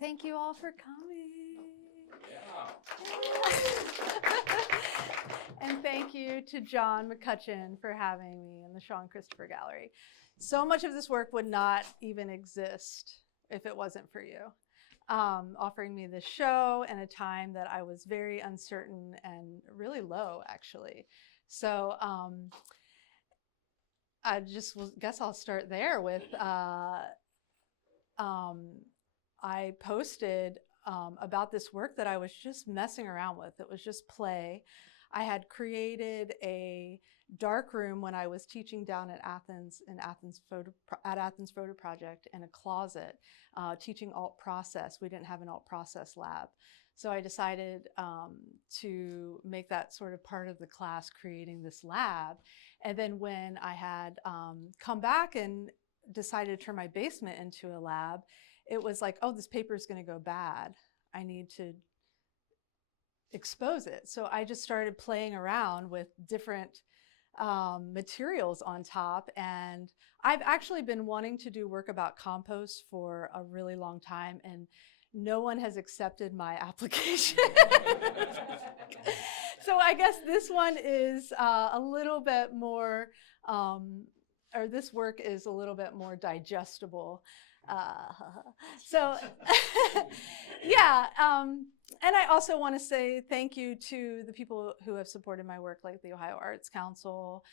Thank you all for coming. And thank you to John McCutcheon for having me in the Sean Christopher Gallery. So much of this work would not even exist if it wasn't for you. Offering me this show in a time that I was very uncertain and really low, actually. So I just guess I'll start there with, I posted about this work that I was just messing around with. It was just play. I had created a dark room when I was teaching down at Athens Photo Project in a closet, teaching alt process. We didn't have an alt process lab. So I decided to make that sort of part of the class, creating this lab. And then when I had come back and decided to turn my basement into a lab, it was like, oh, this paper is going to go bad. I need to expose it. So I just started playing around with different materials on top. And I've actually been wanting to do work about compost for a really long time, and no one has accepted my application. So I guess this one is a little bit more, or this work is a little bit more digestible. So yeah, and I also want to say thank you to the people who have supported my work, like the Ohio Arts Council.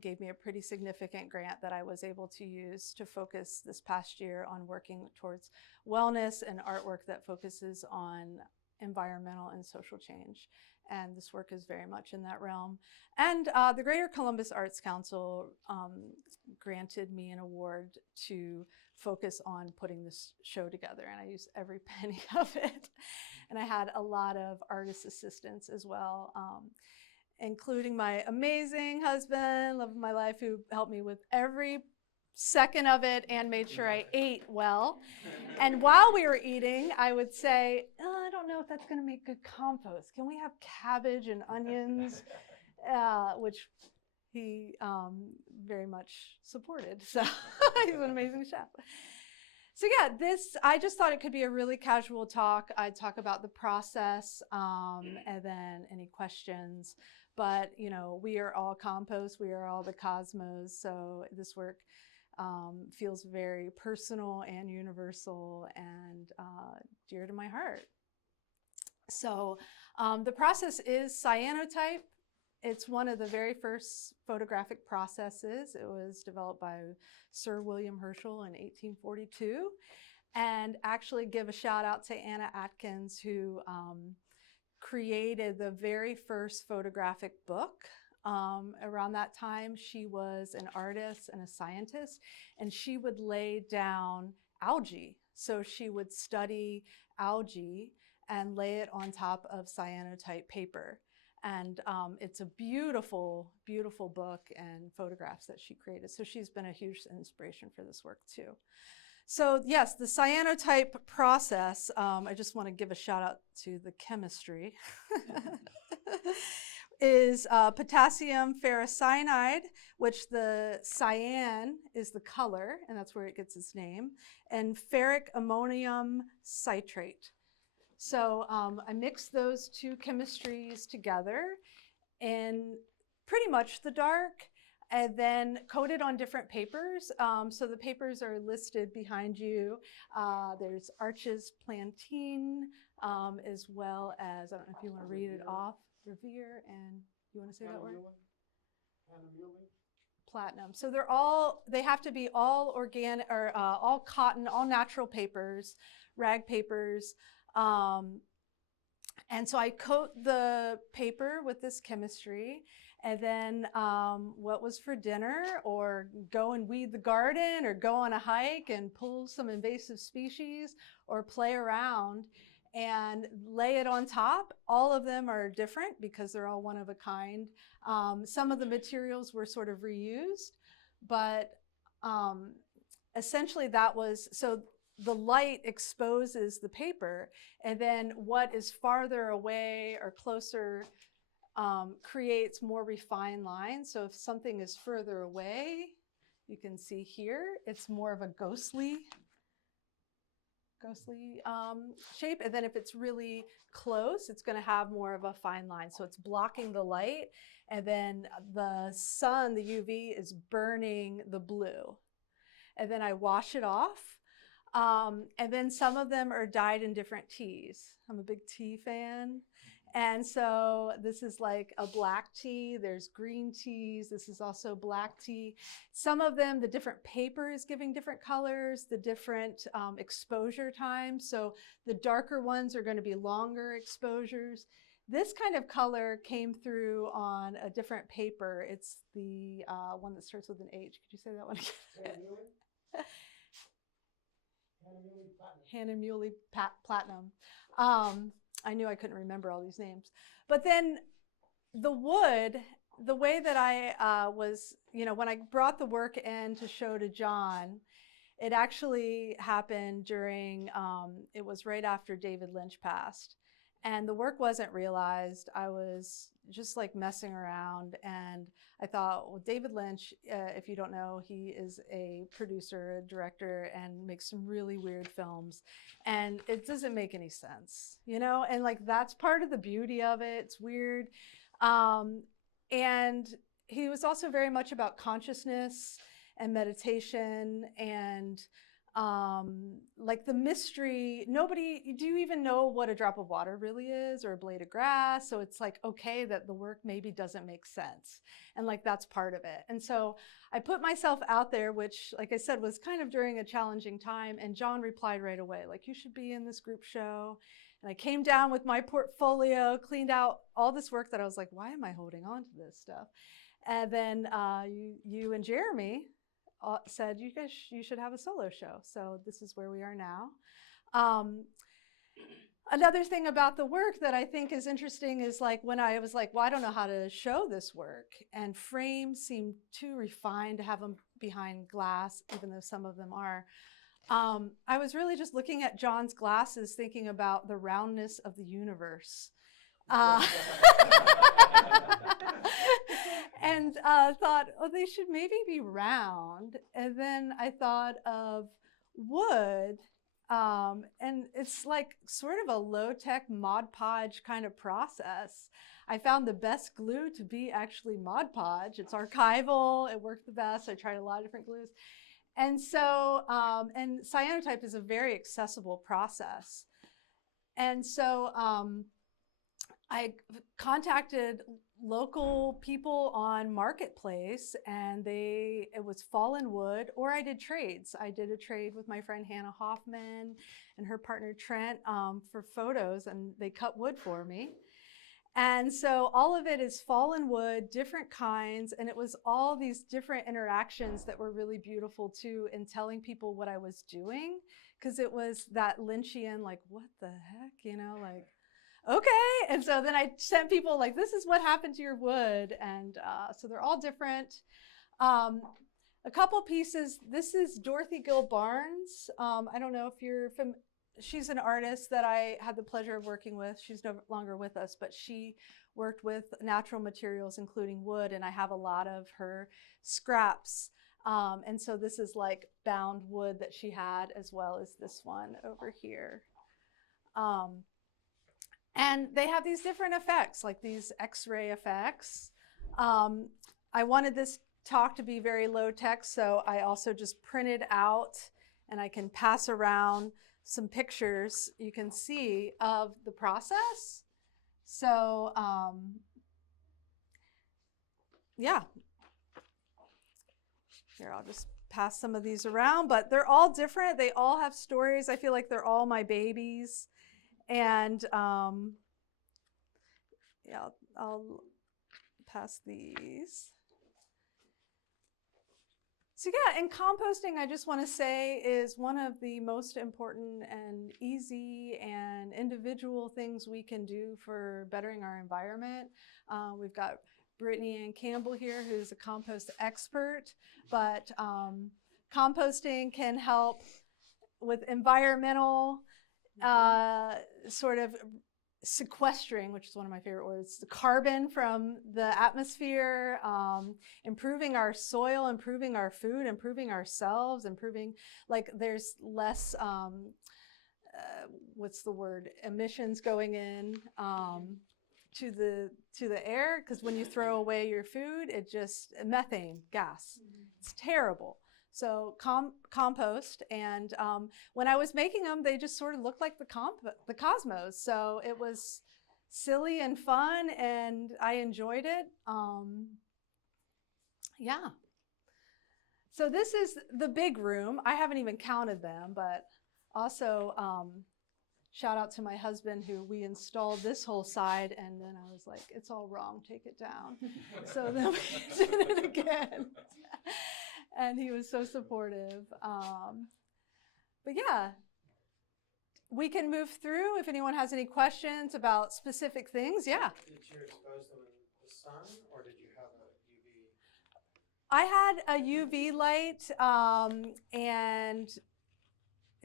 Gave me a pretty significant grant that I was able to use to focus this past year on working towards wellness and artwork that focuses on environmental and social change. And this work is very much in that realm. And the Greater Columbus Arts Council granted me an award to focus on putting this show together, and I used every penny of it. And I had a lot of artist assistance as well, including my amazing husband, love of my life, who helped me with every second of it and made sure I ate well. And while we were eating, I would say, oh, I don't know if that's going to make good compost. Can we have cabbage and onions? Which he very much supported. So he's an amazing chef. So yeah, I just thought it could be a really casual talk. I'd talk about the process and then any questions. But, you know, we are all compost. We are all the cosmos. So this work feels very personal and universal and dear to my heart. So the process is cyanotype. It's one of the very first photographic processes. It was developed by Sir William Herschel in 1842. And actually give a shout out to Anna Atkins, who created the very first photographic book. Around that time, she was an artist and a scientist, and she would lay down algae. So she would study algae and lay it on top of cyanotype paper. And it's a beautiful, beautiful book and photographs that she created. So she's been a huge inspiration for this work too. So yes, the cyanotype process, I just want to give a shout out to the chemistry, is potassium ferrocyanide, which the cyan is the color, and that's where it gets its name, and ferric ammonium citrate. So I mixed those two chemistries together in pretty much the dark, and then coated on different papers. So the papers are listed behind you. There's Arches Plantain, as well as, I don't know if you want to read it off, Revere, and you want to say that word? Platinum. So they have to be all organic, or all cotton, all natural papers, rag papers. And so I coat the paper with this chemistry, and then what was for dinner, or go and weed the garden, or go on a hike and pull some invasive species, or play around and lay it on top. All of them are different because they're all one of a kind. Some of the materials were sort of reused, but essentially that was, so the light exposes the paper, and then what is farther away or closer creates more refined lines. So if something is further away, you can see here, it's more of a ghostly ghostly shape. And then if it's really close, it's going to have more of a fine line. So it's blocking the light. And then the sun, the UV, is burning the blue. And then I wash it off. And then some of them are dyed in different teas. I'm a big tea fan. And so this is like a black tea. There's green teas. This is also black tea. Some of them, the different paper is giving different colors, the different exposure times. So the darker ones are going to be longer exposures. This kind of color came through on a different paper. It's the one that starts with an H. Could you say that one again? Hahnemühle Platinum. I knew I couldn't remember all these names. But then the wood, the way that I was, when I brought the work in to show to John, it actually happened during, it was right after David Lynch passed. And the work wasn't realized. I was just like messing around, and I thought, well, David Lynch, if you don't know, he is a producer, a director, and makes some really weird films. And it doesn't make any sense, and like that's part of the beauty of it. It's weird. And he was also very much about consciousness and meditation and like the mystery. Do you even know what a drop of water really is, or a blade of grass? So it's like, okay, that the work maybe doesn't make sense. And like, that's part of it. And so I put myself out there, which, like I said, was kind of during a challenging time. And John replied right away, like, you should be in this group show. And I came down with my portfolio, cleaned out all this work that I was like, why am I holding on to this stuff? And then you and Jeremy said, you should have a solo show. So this is where we are now. Another thing about the work that I think is interesting is like when I was like, well, I don't know how to show this work. And frames seem too refined to have them behind glass, even though some of them are. I was really just looking at John's glasses, thinking about the roundness of the universe. And thought, oh, they should maybe be round. And then I thought of wood, and it's like sort of a low-tech Mod Podge kind of process. I found the best glue to be actually Mod Podge. It's archival. It worked the best. I tried a lot of different glues. And so, and cyanotype is a very accessible process. And so I contacted local people on Marketplace, and it was fallen wood, or I did trades. I did a trade with my friend Hannah Hoffman and her partner Trent for photos, and they cut wood for me. And so all of it is fallen wood, different kinds, and it was all these different interactions that were really beautiful too in telling people what I was doing, because it was that Lynchian, like, what the heck, like, okay. And so then I sent people like, this is what happened to your wood. And so they're all different. A couple pieces. This is Dorothy Gill Barnes. I don't know if you're familiar. She's an artist that I had the pleasure of working with. She's no longer with us, but she worked with natural materials, including wood. And I have a lot of her scraps. And so this is like bound wood that she had, as well as this one over here. And they have these different effects, like these X-ray effects. I wanted this talk to be very low tech, so I also just printed out, and I can pass around some pictures you can see of the process. So yeah. Here, I'll just pass some of these around, but they're all different. They all have stories. I feel like they're all my babies. And yeah, I'll pass these. So yeah, and composting, I just want to say, is one of the most important and easy and individual things we can do for bettering our environment. We've got Brittany Ann Campbell here, who's a compost expert, but composting can help with environmental sort of sequestering, which is one of my favorite words, the carbon from the atmosphere, improving our soil, improving our food, improving ourselves, improving, like there's less what's the word, emissions going in to the air, because when you throw away your food, it just, methane gas, it's terrible. So compost, and when I was making them, they just sort of looked like the cosmos. So it was silly and fun, and I enjoyed it. Yeah. So this is the big room. I haven't even counted them, but also shout out to my husband, who we installed this whole side, and then I was like, it's all wrong, take it down. So then we did it again. And he was so supportive. But yeah, we can move through if anyone has any questions about specific things. Yeah. Did you expose them in the sun, or did you have a UV? I had a UV light and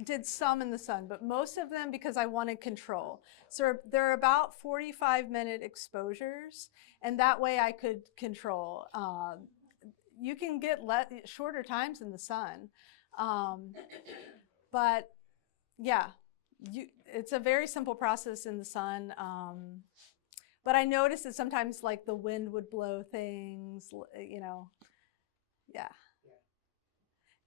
did some in the sun, but most of them because I wanted control. So they're about 45-minute exposures, and that way I could control. You can get shorter times in the sun, but yeah, it's a very simple process in the sun. But I noticed that sometimes, like, the wind would blow things, you know. Yeah.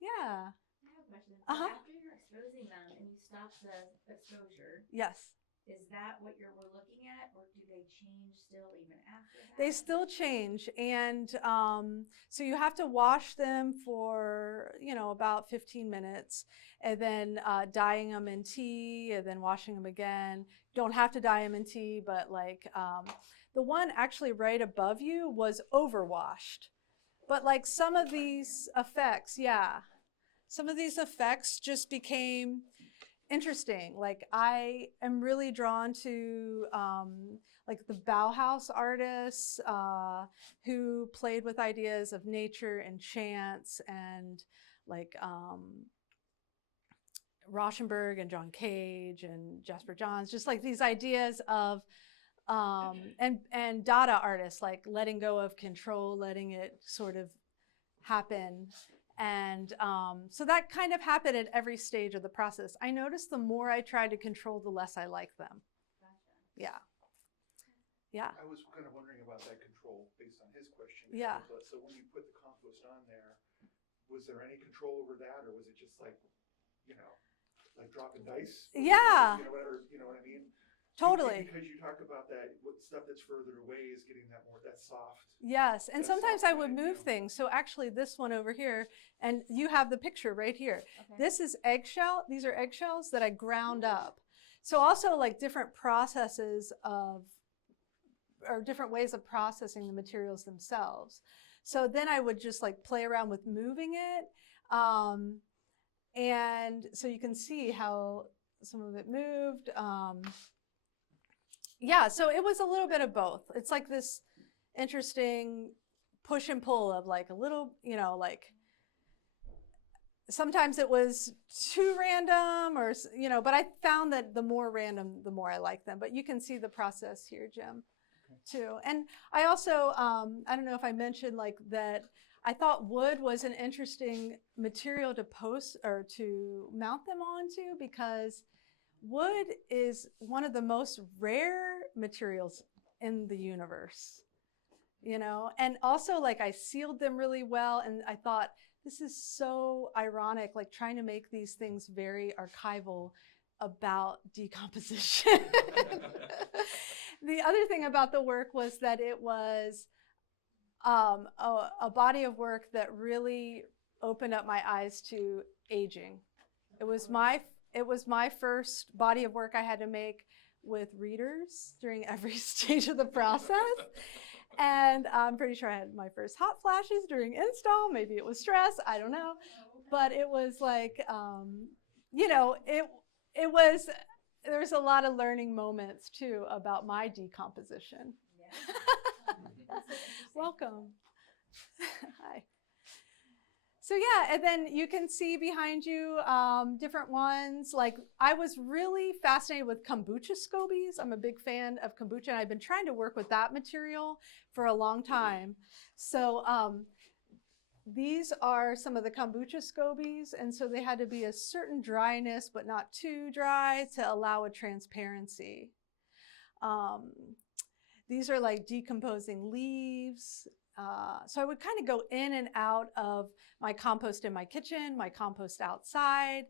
Yeah. I have a question. Uh-huh. After you're exposing them and you stop the exposure, Yes. is that what we're looking at, or do they change still even after that? They still change, and so you have to wash them for, you know, about 15 minutes, and then dyeing them in tea, and then washing them again. Don't have to dye them in tea, but like the one actually right above you was overwashed. But like some of these effects, yeah, some of these effects just became interesting. Like I am really drawn to like the Bauhaus artists who played with ideas of nature and chance, and like Rauschenberg and John Cage and Jasper Johns, just like these ideas of and Dada artists, like letting go of control, letting it sort of happen. And so that kind of happened at every stage of the process. I noticed the more I tried to control, the less I liked them. Gotcha. Yeah. Yeah. I was kind of wondering about that control based on his question. Yeah. So when you put the compost on there, was there any control over that, or was it just like, you know, like dropping dice? Yeah. You know, whatever, you know what I mean? Totally. Because you talk about that, stuff that's further away is getting that soft. Yes, and That's sometimes I soft would right move now. things. So actually this one over here, and you have the picture right here. Okay. This is eggshell. These are eggshells that I ground up. So also like different processes of, or different ways of processing the materials themselves. So then I would just like play around with moving it. And so you can see how some of it moved. Yeah, so it was a little bit of both. It's like this interesting push and pull of like a little, you know, like sometimes it was too random, or, you know, but I found that the more random, the more I like them. But you can see the process here, Jim, too. And I also, I don't know if I mentioned like that, I thought wood was an interesting material to post or to mount them onto, because wood is one of the most rare materials in the universe, you know, and also like I sealed them really well, and I thought this is so ironic, like trying to make these things very archival about decomposition. The other thing about the work was that it was a body of work that really opened up my eyes to aging. It was my first body of work I had to make with readers during every stage of the process. And I'm pretty sure I had my first hot flashes during install. Maybe it was stress, I don't know. But it was like, you know, there's a lot of learning moments too about my decomposition. Yeah. Welcome. Hi. So yeah, and then you can see behind you different ones. Like I was really fascinated with kombucha scobies. I'm a big fan of kombucha, and I've been trying to work with that material for a long time. So these are some of the kombucha scobies, and so they had to be a certain dryness, but not too dry to allow a transparency. These are like decomposing leaves. So I would kind of go in and out of my compost in my kitchen, my compost outside.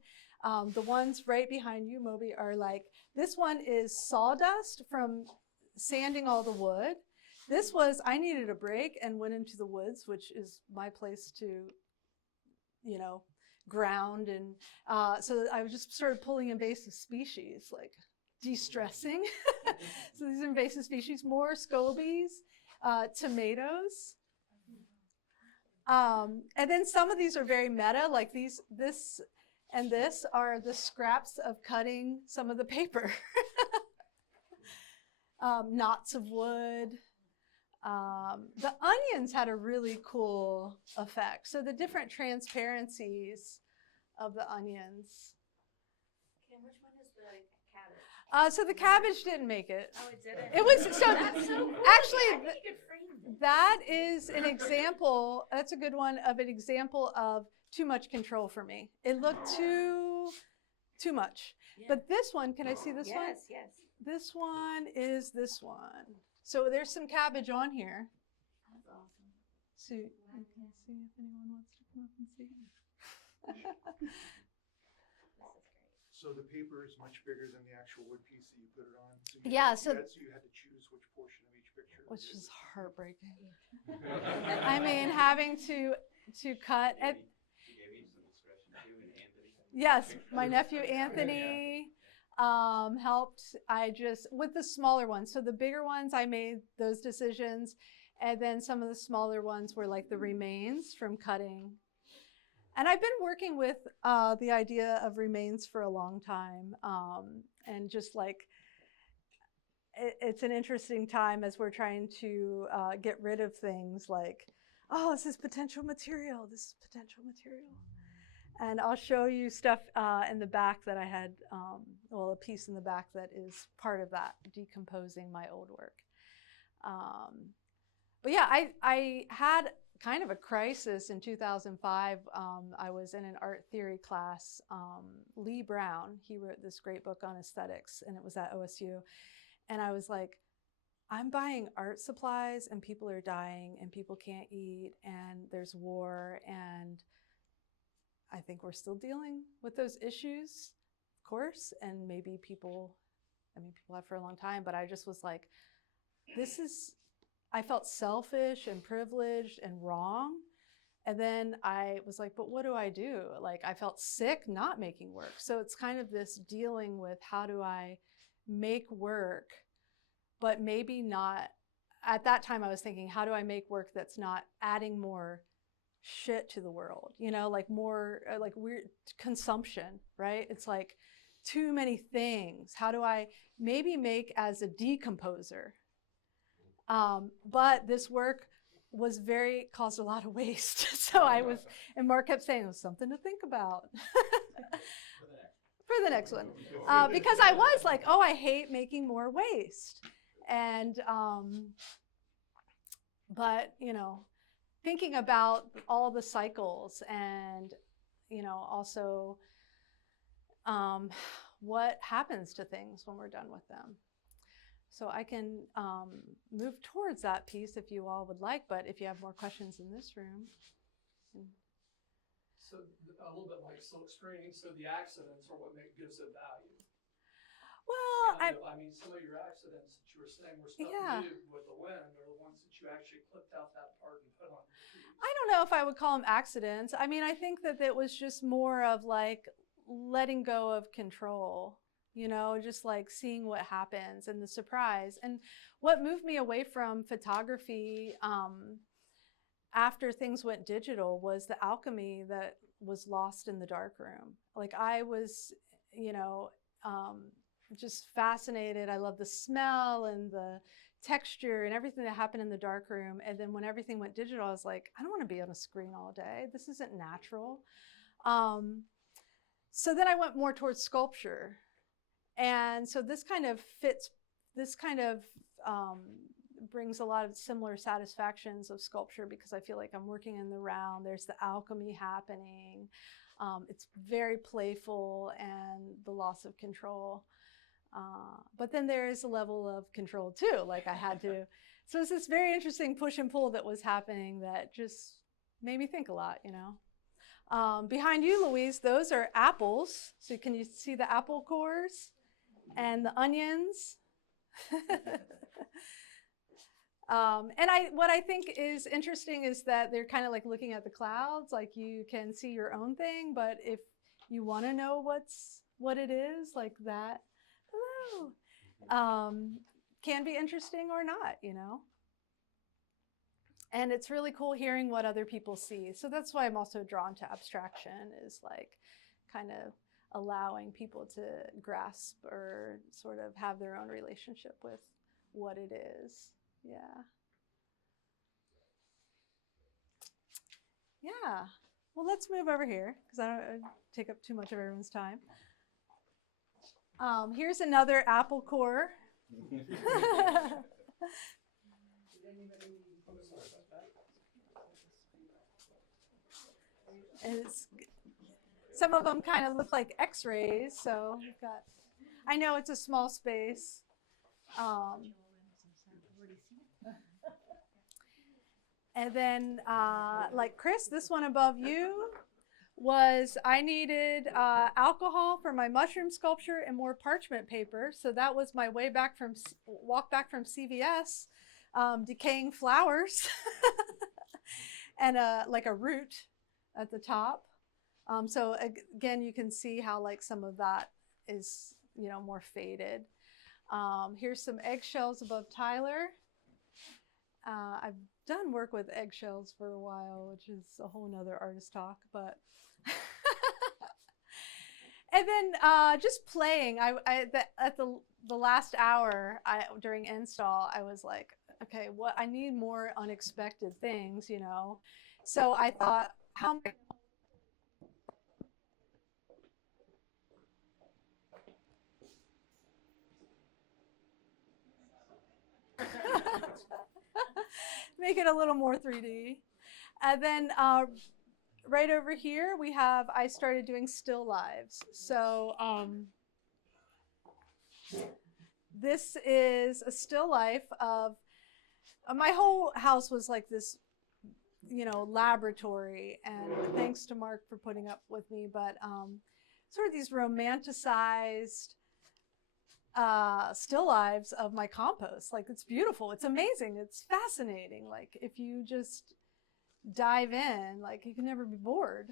The ones right behind you, Moby, are like, this one is sawdust from sanding all the wood. This was, I needed a break and went into the woods, which is my place to, you know, ground. And so I was just sort of pulling invasive species, like de-stressing. So these invasive species, more scobies, tomatoes. And then some of these are very meta, like this and this are the scraps of cutting some of the paper. Knots of wood. The onions had a really cool effect. So the different transparencies of the onions. Kim, which one is the cabbage? So the cabbage didn't make it. Oh, it didn't? It was, so That's so cool. actually, I think you could frame it. that is an example, that's a good one, of an example of too much control for me. It looked too much. Yeah. But this one, can I see this one? Yes, yes. This one is this one. So there's some cabbage on here. That's awesome. So you can see if anyone wants to come up and see. This is great. So the paper is much bigger than the actual wood piece that you put it on? So Yeah, so you had to choose which portion of each picture. which is heartbreaking. I mean, having to cut at, She gave you some discretion too, and Anthony. yes, my nephew Anthony helped. With the smaller ones. So the bigger ones, I made those decisions. And then some of the smaller ones were like the remains from cutting. And I've been working with the idea of remains for a long time. And just like, it's an interesting time as we're trying to get rid of things like, oh, this is potential material. This is potential material. And I'll show you stuff in the back that I had, a piece in the back that is part of that, decomposing my old work. But yeah, I had kind of a crisis in 2005. I was in an art theory class. Lee Brown, he wrote this great book on aesthetics, and it was at OSU. And I was like, I'm buying art supplies, and people are dying, and people can't eat, and there's war, and I think we're still dealing with those issues, of course, and maybe people have for a long time, but I just was like, I felt selfish and privileged and wrong. And then I was like, but what do I do? Like, I felt sick not making work. So it's kind of this dealing with how do I make work, but maybe not, at that time I was thinking, how do I make work that's not adding more shit to the world, like more like weird consumption, right? It's like too many things. How do I maybe make as a decomposer? But this work caused a lot of waste. So and Mark kept saying, it was something to think about for the next one. Because I was like, oh, I hate making more waste. And, but, thinking about all the cycles and, also what happens to things when we're done with them. So I can move towards that piece if you all would like, but if you have more questions in this room. So a little bit like silk screening, so the accidents are what gives it value. Well, I mean, some of your accidents that you were saying were stuff Yeah. you did with the wind are the ones that you actually clipped out that part and put on the piece. I don't know if I would call them accidents. I mean, I think that it was just more of like letting go of control, just like seeing what happens and the surprise. And what moved me away from photography after things went digital was the alchemy that was lost in the darkroom. Like I was, just fascinated. I love the smell and the texture and everything that happened in the darkroom. And then when everything went digital, I was like, I don't want to be on a screen all day. This isn't natural. So then I went more towards sculpture. And so this kind of fits, this kind of brings a lot of similar satisfactions of sculpture because I feel like I'm working in the round. There's the alchemy happening. It's very playful and the loss of control. But then there is a level of control too. Like I had to, so it's this very interesting push and pull that was happening that just made me think a lot, you know. Behind you, Louise, those are apples. So can you see the apple cores and the onions? And what I think is interesting is that they're kind of like looking at the clouds, like you can see your own thing, but if you want to know what it is, like that, hello, can be interesting or not, you know. And it's really cool hearing what other people see. So that's why I'm also drawn to abstraction, is like kind of allowing people to grasp or sort of have their own relationship with what it is. Yeah. Yeah. Well, let's move over here because I don't take up too much of everyone's time. Here's another apple core. And some of them kind of look like x-rays, so we've got, I know it's a small space. And then like Chris, this one above you was, I needed alcohol for my mushroom sculpture and more parchment paper. So that was my walk back from CVS, decaying flowers and like a root at the top. So again, you can see how like some of that is, you know, more faded. Here's some eggshells above Tyler. I've done work with eggshells for a while, which is a whole nother artist talk, but and then just playing. At the last hour during install, I was like, okay, what, I need more unexpected things, you know. So I thought, how am I make it a little more 3D. And then right over here we have, I started doing still lives. So this is a still life of, my whole house was like this, you know, laboratory, and thanks to Mark for putting up with me, but sort of these romanticized still lives of my compost. Like, it's beautiful, it's amazing, it's fascinating. Like, if you just dive in, like, you can never be bored.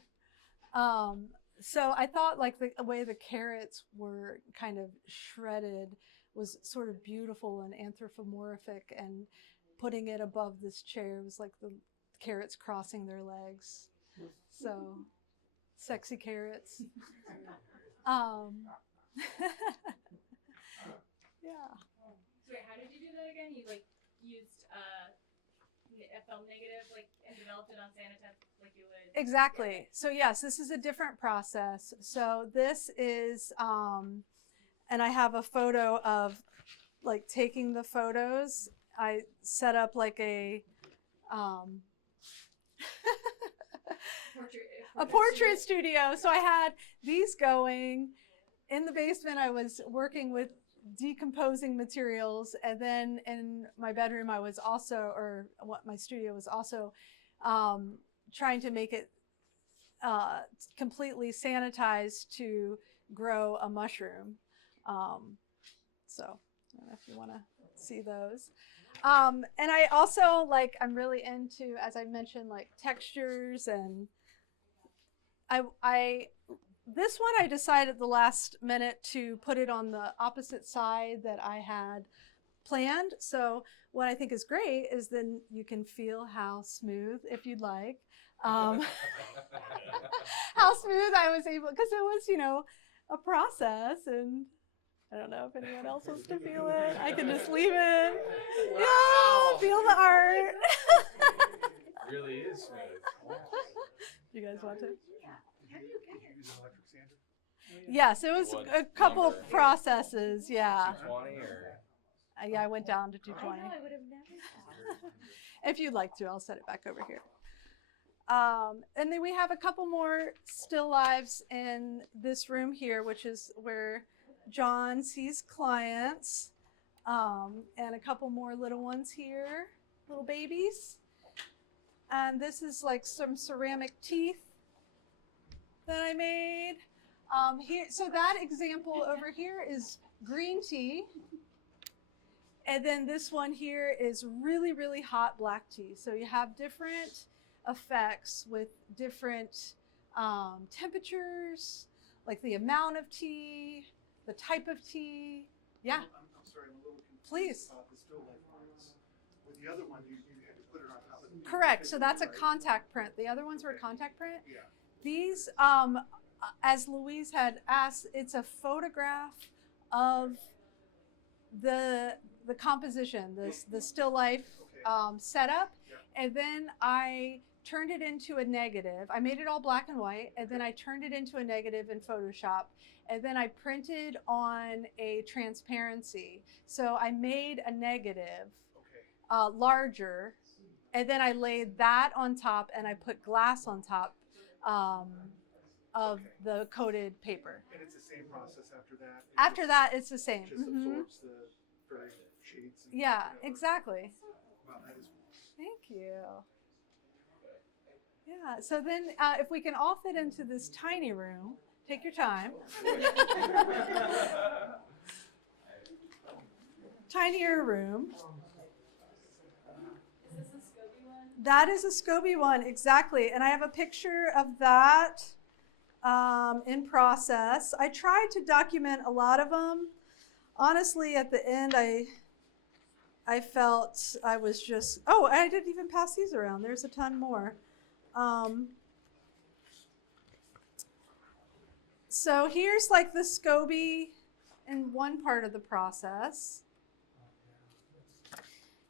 So I thought like the way the carrots were kind of shredded was sort of beautiful and anthropomorphic, and putting it above this chair was like the carrots crossing their legs. So sexy carrots. Yeah. So wait, how did you do that again? You like used a film negative, like, and developed it on cyanotype like you would? Exactly. So yes, this is a different process. So this is, and I have a photo of like taking the photos. I set up like a portrait studio. So I had these going. In the basement, I was working with decomposing materials, and then in my bedroom I was also, or what my studio was also, trying to make it completely sanitized to grow a mushroom. So I don't know if you want to see those. And I also, like, I'm really into, as I mentioned, like textures, and this one I decided at the last minute to put it on the opposite side that I had planned. So what I think is great is then you can feel how smooth, if you'd like, how smooth I was able, because it was, you know, a process, and I don't know if anyone else wants to feel it. I can just leave it. Wow. Yeah, feel the art. It really is smooth. You guys want to? Did you use an electric sander? Yes, it was What a couple number? processes, yeah. 220 or? Yeah, I went down to I 220. know, I would have never thought. If you'd like to, I'll set it back over here. And then we have a couple more still lives in this room here, which is where John sees clients. And a couple more little ones here, little babies. And this is like some ceramic teeth that I made. Here, so that example over here is green tea. And then this one here is really, really hot black tea. So you have different effects with different temperatures, like the amount of tea, the type of tea. Yeah, I'm sorry, I'm a little confused please. about the still life ones. With the other one, you had to put it on top of the Correct. So that's a right? contact print. The other ones were contact print. Yeah. These, as Louise had asked, it's a photograph of the composition, the still life setup, Yeah. and then I turned it into a negative. I made it all black and white, and then I turned it into a negative in Photoshop, and then I printed on a transparency. So I made a negative Okay. larger, and then I laid that on top, and I put glass on top of the coated paper. And it's the same process after that? It After just- that, it's the same. Just absorbs the very shades. And Yeah, whatever. exactly. Wow, that is. Thank you. Yeah, so then if we can all fit into this tiny room, take your time. Tinier room. Is this a SCOBY one? That is a SCOBY one, exactly. And I have a picture of that in process. I tried to document a lot of them. Honestly, at the end, I felt I was just, oh, I didn't even pass these around. There's a ton more. So here's like the SCOBY in one part of the process.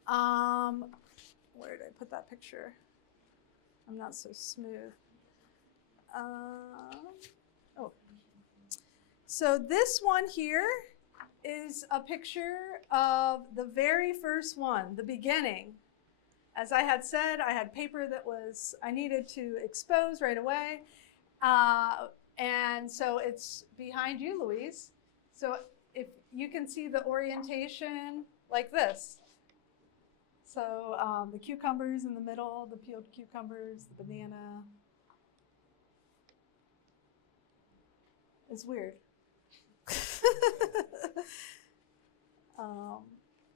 Where did I put that picture? I'm not so smooth. Oh. So this one here is a picture of the very first one, the beginning. As I had said, I had paper that I needed to expose right away. And so it's behind you, Louise. So if you can see the orientation like this. So the cucumbers in the middle, the peeled cucumbers, the banana. It's weird.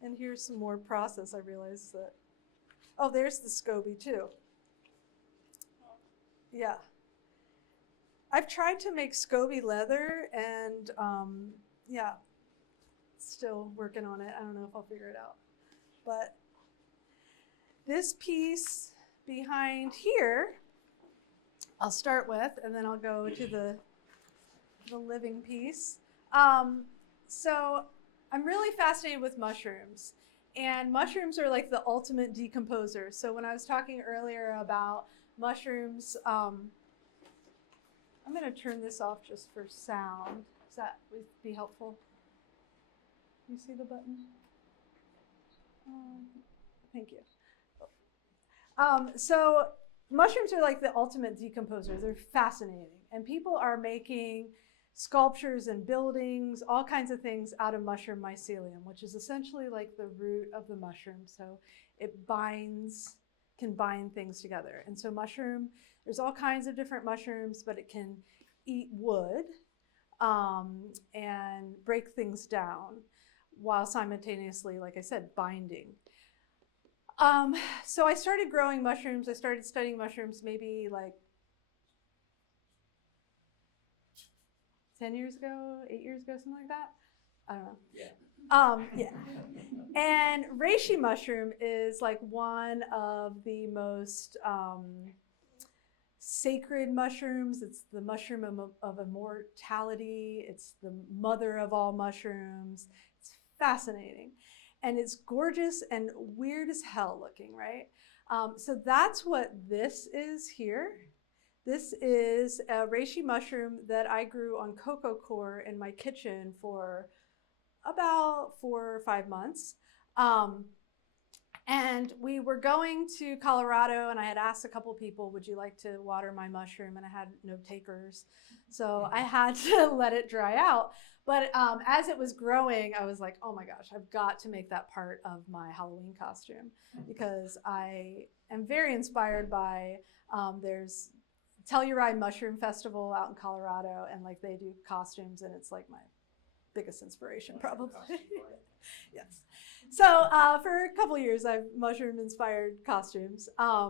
And here's some more process. I realized that. Oh, there's the SCOBY too. Yeah. I've tried to make SCOBY leather and yeah, still working on it. I don't know if I'll figure it out. But this piece behind here, I'll start with, and then I'll go to the living piece. So I'm really fascinated with mushrooms. And mushrooms are like the ultimate decomposer. So when I was talking earlier about mushrooms, I'm going to turn this off just for sound. Does that would be helpful? You see the button? Thank you. So mushrooms are like the ultimate decomposer. They're fascinating. And people are making sculptures and buildings, all kinds of things out of mushroom mycelium, which is essentially like the root of the mushroom. So it can bind things together. And so there's all kinds of different mushrooms, but it can eat wood and break things down while simultaneously, like I said, binding. So I started growing mushrooms. I started studying mushrooms maybe like 10 years ago, 8 years ago, something like that. I don't know. Yeah. And reishi mushroom is like one of the most sacred mushrooms. It's the mushroom of immortality. It's the mother of all mushrooms. It's fascinating. And it's gorgeous and weird as hell looking, right? So that's what this is here. This is a reishi mushroom that I grew on coco coir in my kitchen for about 4 or 5 months. And we were going to Colorado, and I had asked a couple people, would you like to water my mushroom? And I had no takers. So I had to let it dry out. But as it was growing, I was like, oh my gosh, I've got to make that part of my Halloween costume, because I am very inspired by, there's Telluride Mushroom Festival out in Colorado, and like they do costumes, and it's like my biggest inspiration probably. Yes. So for a couple years, I've mushroom-inspired costumes,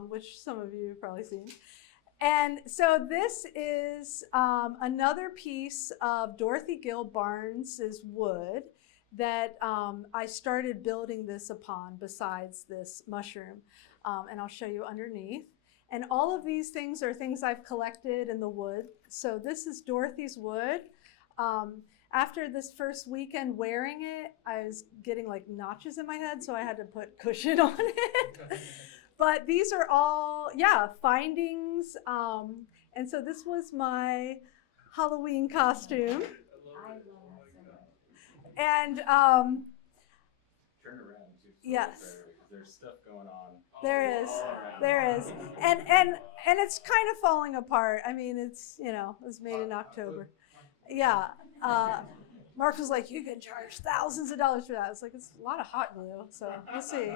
which some of you have probably seen. And so this is another piece of Dorothy Gill Barnes's wood that I started building this upon besides this mushroom. And I'll show you underneath. And all of these things are things I've collected in the wood. So this is Dorothy's wood. After this first weekend wearing it, I was getting like notches in my head, so I had to put cushion on it. But these are all, yeah, findings. And so this was my Halloween costume. I love that so much. And Turn around and see if it's yes. better, because there's stuff going on. There is, all around. there is. And it's kind of falling apart. I mean, it's, you know, it was made in October. Yeah. Mark was like, you can charge thousands of dollars for that. It's like, it's a lot of hot glue, so we'll see.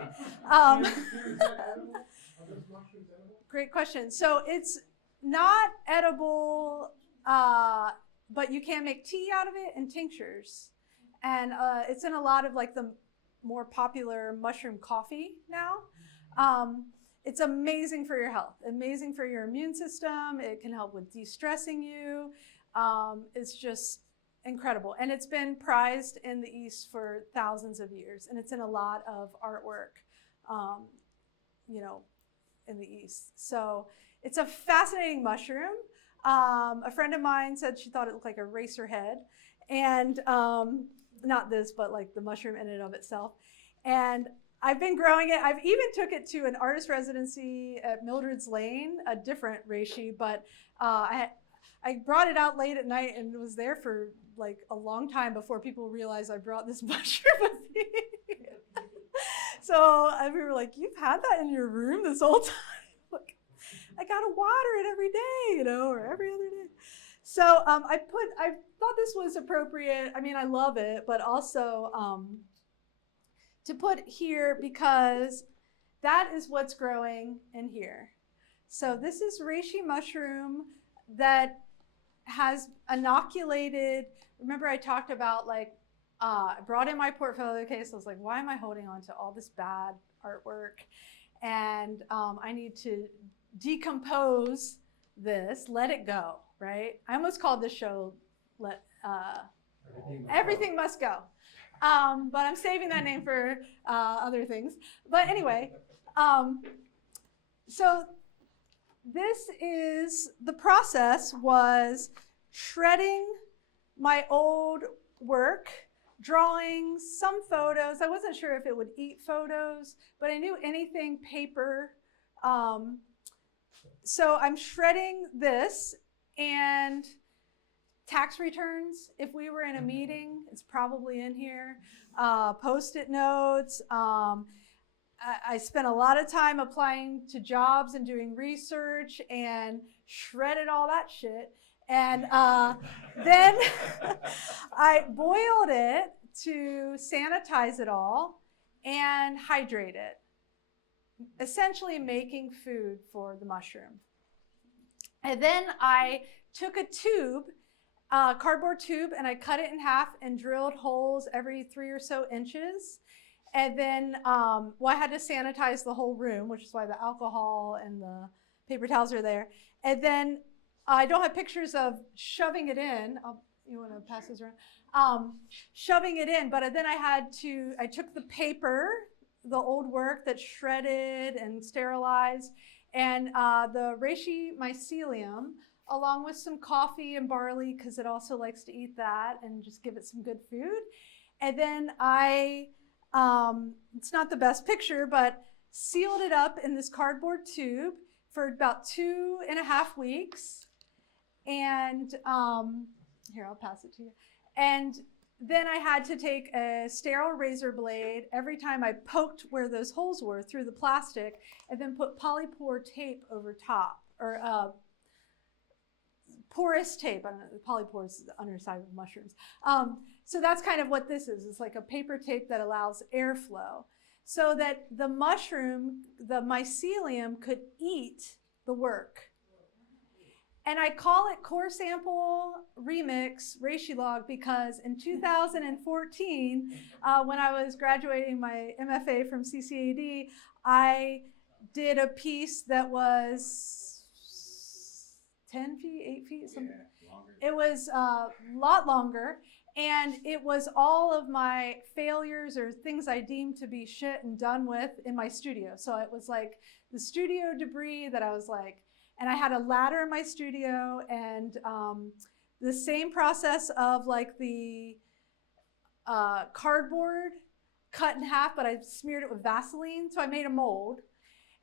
Great question. So it's not edible, but you can make tea out of it and tinctures. And it's in a lot of like the more popular mushroom coffee now. It's amazing for your health, amazing for your immune system. It can help with de-stressing you. It's just incredible. And it's been prized in the East for thousands of years. And it's in a lot of artwork, you know, in the East. So it's a fascinating mushroom. A friend of mine said she thought it looked like a racer head. And not this, but like the mushroom in and of itself. And I've been growing it. I've even took it to an artist residency at Mildred's Lane, a different reishi, but I brought it out late at night and was there for like a long time before people realized I brought this mushroom with me. So we were like, you've had that in your room this whole time? Like, I gotta water it every day, you know, or every other day. So I thought this was appropriate. I mean, I love it, but also to put here because that is what's growing in here. So this is reishi mushroom that has inoculated. Remember I talked about like, I brought in my portfolio case. I was like, why am I holding on to all this bad artwork? And I need to decompose this, let it go, right? I almost called this show, Everything Must Go. But I'm saving that name for other things. But anyway, so this is, the process was shredding my old work, drawing some photos. I wasn't sure if it would eat photos, but I knew anything paper. So I'm shredding this, and tax returns, if we were in a meeting, it's probably in here. Post-it notes. I spent a lot of time applying to jobs and doing research and shredded all that shit. And then I boiled it to sanitize it all and hydrate it, essentially making food for the mushroom. And then I took a tube, cardboard tube, and I cut it in half and drilled holes every 3 or so inches. And then, well, I had to sanitize the whole room, which is why the alcohol and the paper towels are there. And then I don't have pictures of shoving it in. You want to pass this around? Shoving it in, but then I took the paper, the old work that's shredded and sterilized, and the reishi mycelium, along with some coffee and barley, because it also likes to eat that, and just give it some good food. And then it's not the best picture, but sealed it up in this cardboard tube for about 2.5 weeks. And here, I'll pass it to you. And then I had to take a sterile razor blade every time I poked where those holes were through the plastic, and then put polypore tape over top, or porous tape. I don't know, polypore is the underside of mushrooms. So that's kind of what this is. It's like a paper tape that allows airflow so that the mushroom, the mycelium, could eat the work. And I call it Core Sample Remix Reishi Log because in 2014, when I was graduating my MFA from CCAD, I did a piece that was 10 feet, 8 feet, something. Yeah, longer. It was a lot longer, and it was all of my failures or things I deemed to be shit and done with in my studio. So it was like the studio debris that I was like, and I had a ladder in my studio, and the same process of like the cardboard cut in half, but I smeared it with Vaseline. So I made a mold,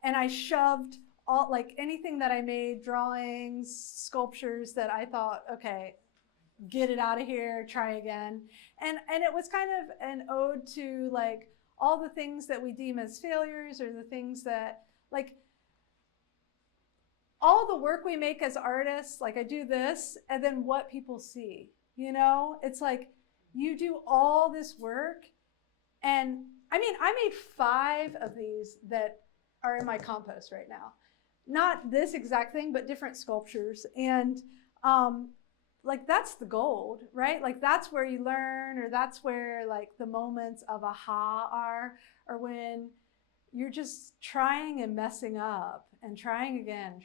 and I shoved all, like anything that I made, drawings, sculptures that I thought, okay, get it out of here, try again. And it was kind of an ode to like all the things that we deem as failures, or the things that like, all the work we make as artists, like I do this, and then what people see, you know? It's like you do all this work, and I mean, I made 5 of these that are in my compost right now. Not this exact thing, but different sculptures. And like that's the gold, right? Like that's where you learn, or that's where like the moments of aha are, or when you're just trying and messing up and trying again.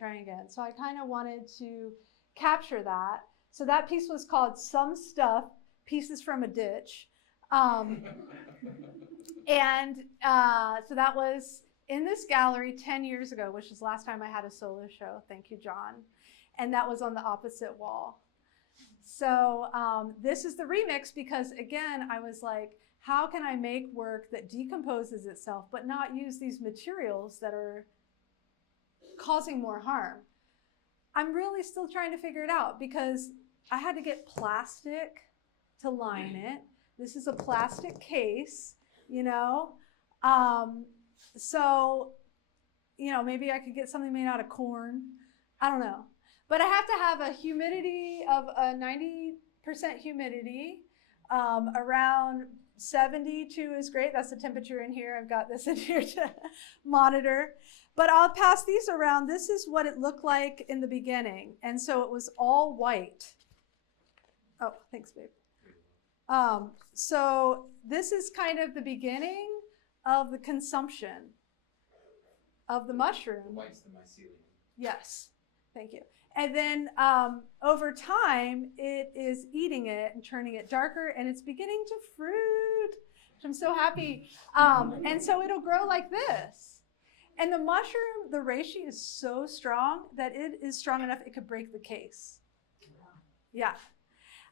So I kind of wanted to capture that. So that piece was called Some Stuff, Pieces from a Ditch. And so that was in this gallery 10 years ago, which is last time I had a solo show. Thank you, John. And that was on the opposite wall. So this is the remix because, again, I was like, how can I make work that decomposes itself but not use these materials that are causing more harm? I'm really still trying to figure it out because I had to get plastic to line it. This is a plastic case, you know? So, you know, maybe I could get something made out of corn. I don't know. But I have to have a humidity of 90% humidity. Around 72 is great. That's the temperature in here. I've got this in here to monitor. But I'll pass these around. This is what it looked like in the beginning. And so it was all white. Oh, thanks, babe. So this is kind of the beginning of the consumption of the mushroom. The white's the mycelium. Yes, thank you. And then over time, it is eating it and turning it darker, and it's beginning to fruit, which I'm so happy. And so it'll grow like this. And the mushroom, the reishi, is so strong that it is strong enough it could break the case. Yeah.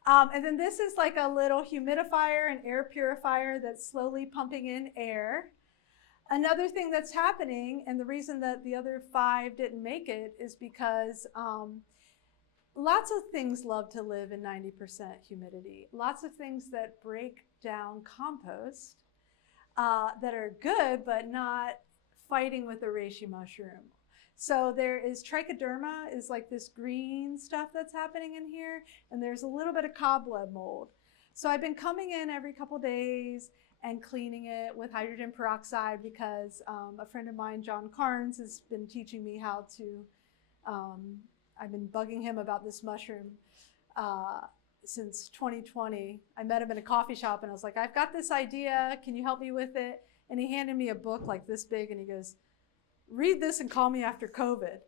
And then this is like a little humidifier and air purifier that's slowly pumping in air. Another thing that's happening, and the reason that the other 5 didn't make it, is because lots of things love to live in 90% humidity. Lots of things that break down compost that are good, but not fighting with the reishi mushroom. So there is trichoderma, is like this green stuff that's happening in here, and there's a little bit of cobweb mold. So I've been coming in every couple days and cleaning it with hydrogen peroxide because a friend of mine, John Carnes, has been teaching me how to, I've been bugging him about this mushroom since 2020. I met him in a coffee shop and I was like, I've got this idea, can you help me with it? And he handed me a book like this big and he goes, read this and call me after COVID.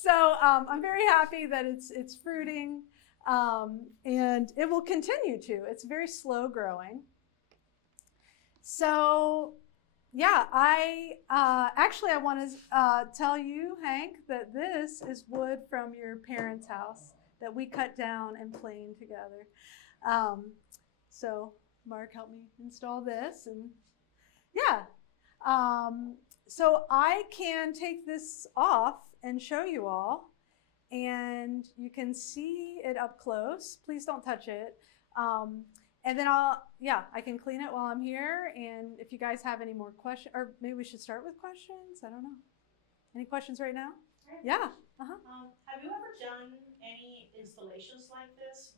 So I'm very happy that it's fruiting. And it will continue to. It's very slow growing. So, yeah, I want to tell you, Hank, that this is wood from your parents' house that we cut down and planed together. So, Mark helped me install this, and yeah. So I can take this off and show you all. and you can see it up close. Please don't touch it. And then I can clean it while I'm here. And if you guys have any more questions, or maybe we should start with questions. I don't know. Any questions right now? Yeah. Have you ever done any installations like this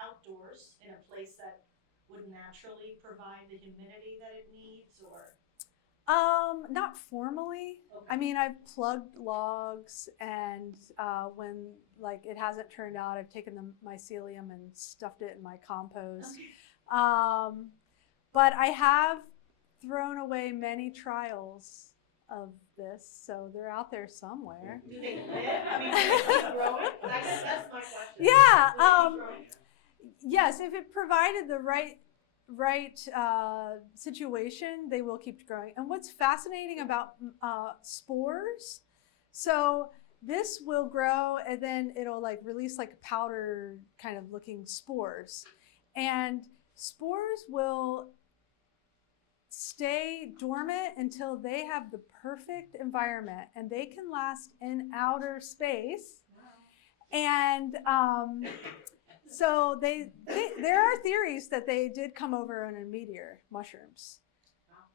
outdoors in a place that would naturally provide the humidity that it needs, or? Not formally. Okay. I mean, I've plugged logs, and when like it hasn't turned out, I've taken the mycelium and stuffed it in my compost. Okay. But I have thrown away many trials of this, so they're out there somewhere. Do they live? I mean, do they keep growing? I guess that's my question. Yeah. Do they keep growing? Yes, if it provided the right situation, they will keep growing. And what's fascinating about spores, so this will grow and then it'll like release like powder kind of looking spores, and spores will stay dormant until they have the perfect environment, and they can last in outer space. And so there are theories that they did come over on a meteor, mushrooms.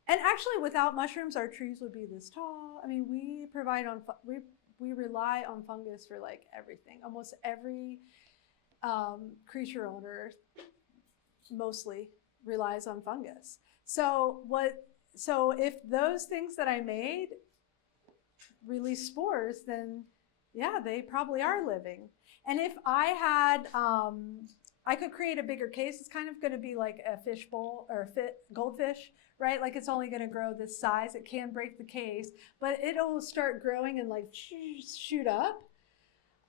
And actually, without mushrooms, our trees would be this tall. I mean, we rely on fungus for like everything. Almost every creature on Earth mostly relies on fungus. So if those things that I made release spores, then yeah, they probably are living. And if I had, I could create a bigger case. It's kind of going to be like a fishbowl or a goldfish, right? Like it's only going to grow this size. It can break the case, but it'll start growing and like shoot up.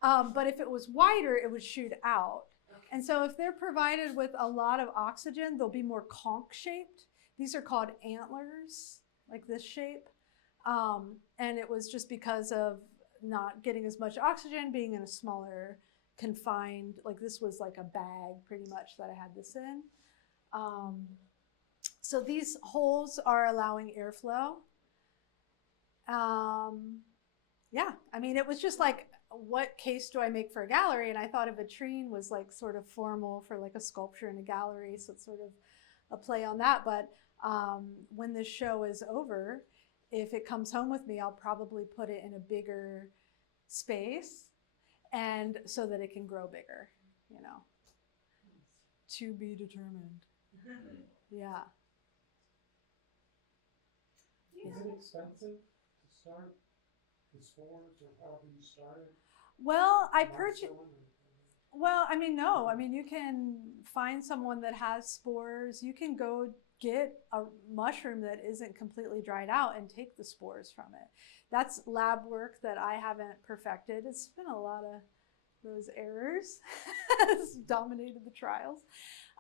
But if it was wider, it would shoot out. And so if they're provided with a lot of oxygen, they'll be more conch-shaped. These are called antlers, like this shape. And it was just because of not getting as much oxygen, being in a smaller, confined, like this was like a bag pretty much that I had this in. So these holes are allowing airflow. Yeah, I mean, it was just like, what case do I make for a gallery? And I thought a vitrine was like sort of formal for like a sculpture in a gallery. So it's sort of a play on that. But when this show is over, if it comes home with me, I'll probably put it in a bigger space, and so that it can grow bigger, you know. To be determined. Yeah. Is it expensive to start the spores, or however you started? Well, I mean, no. I mean, you can find someone that has spores. You can go get a mushroom that isn't completely dried out and take the spores from it. That's lab work that I haven't perfected. It's been a lot of those errors. It's dominated the trials.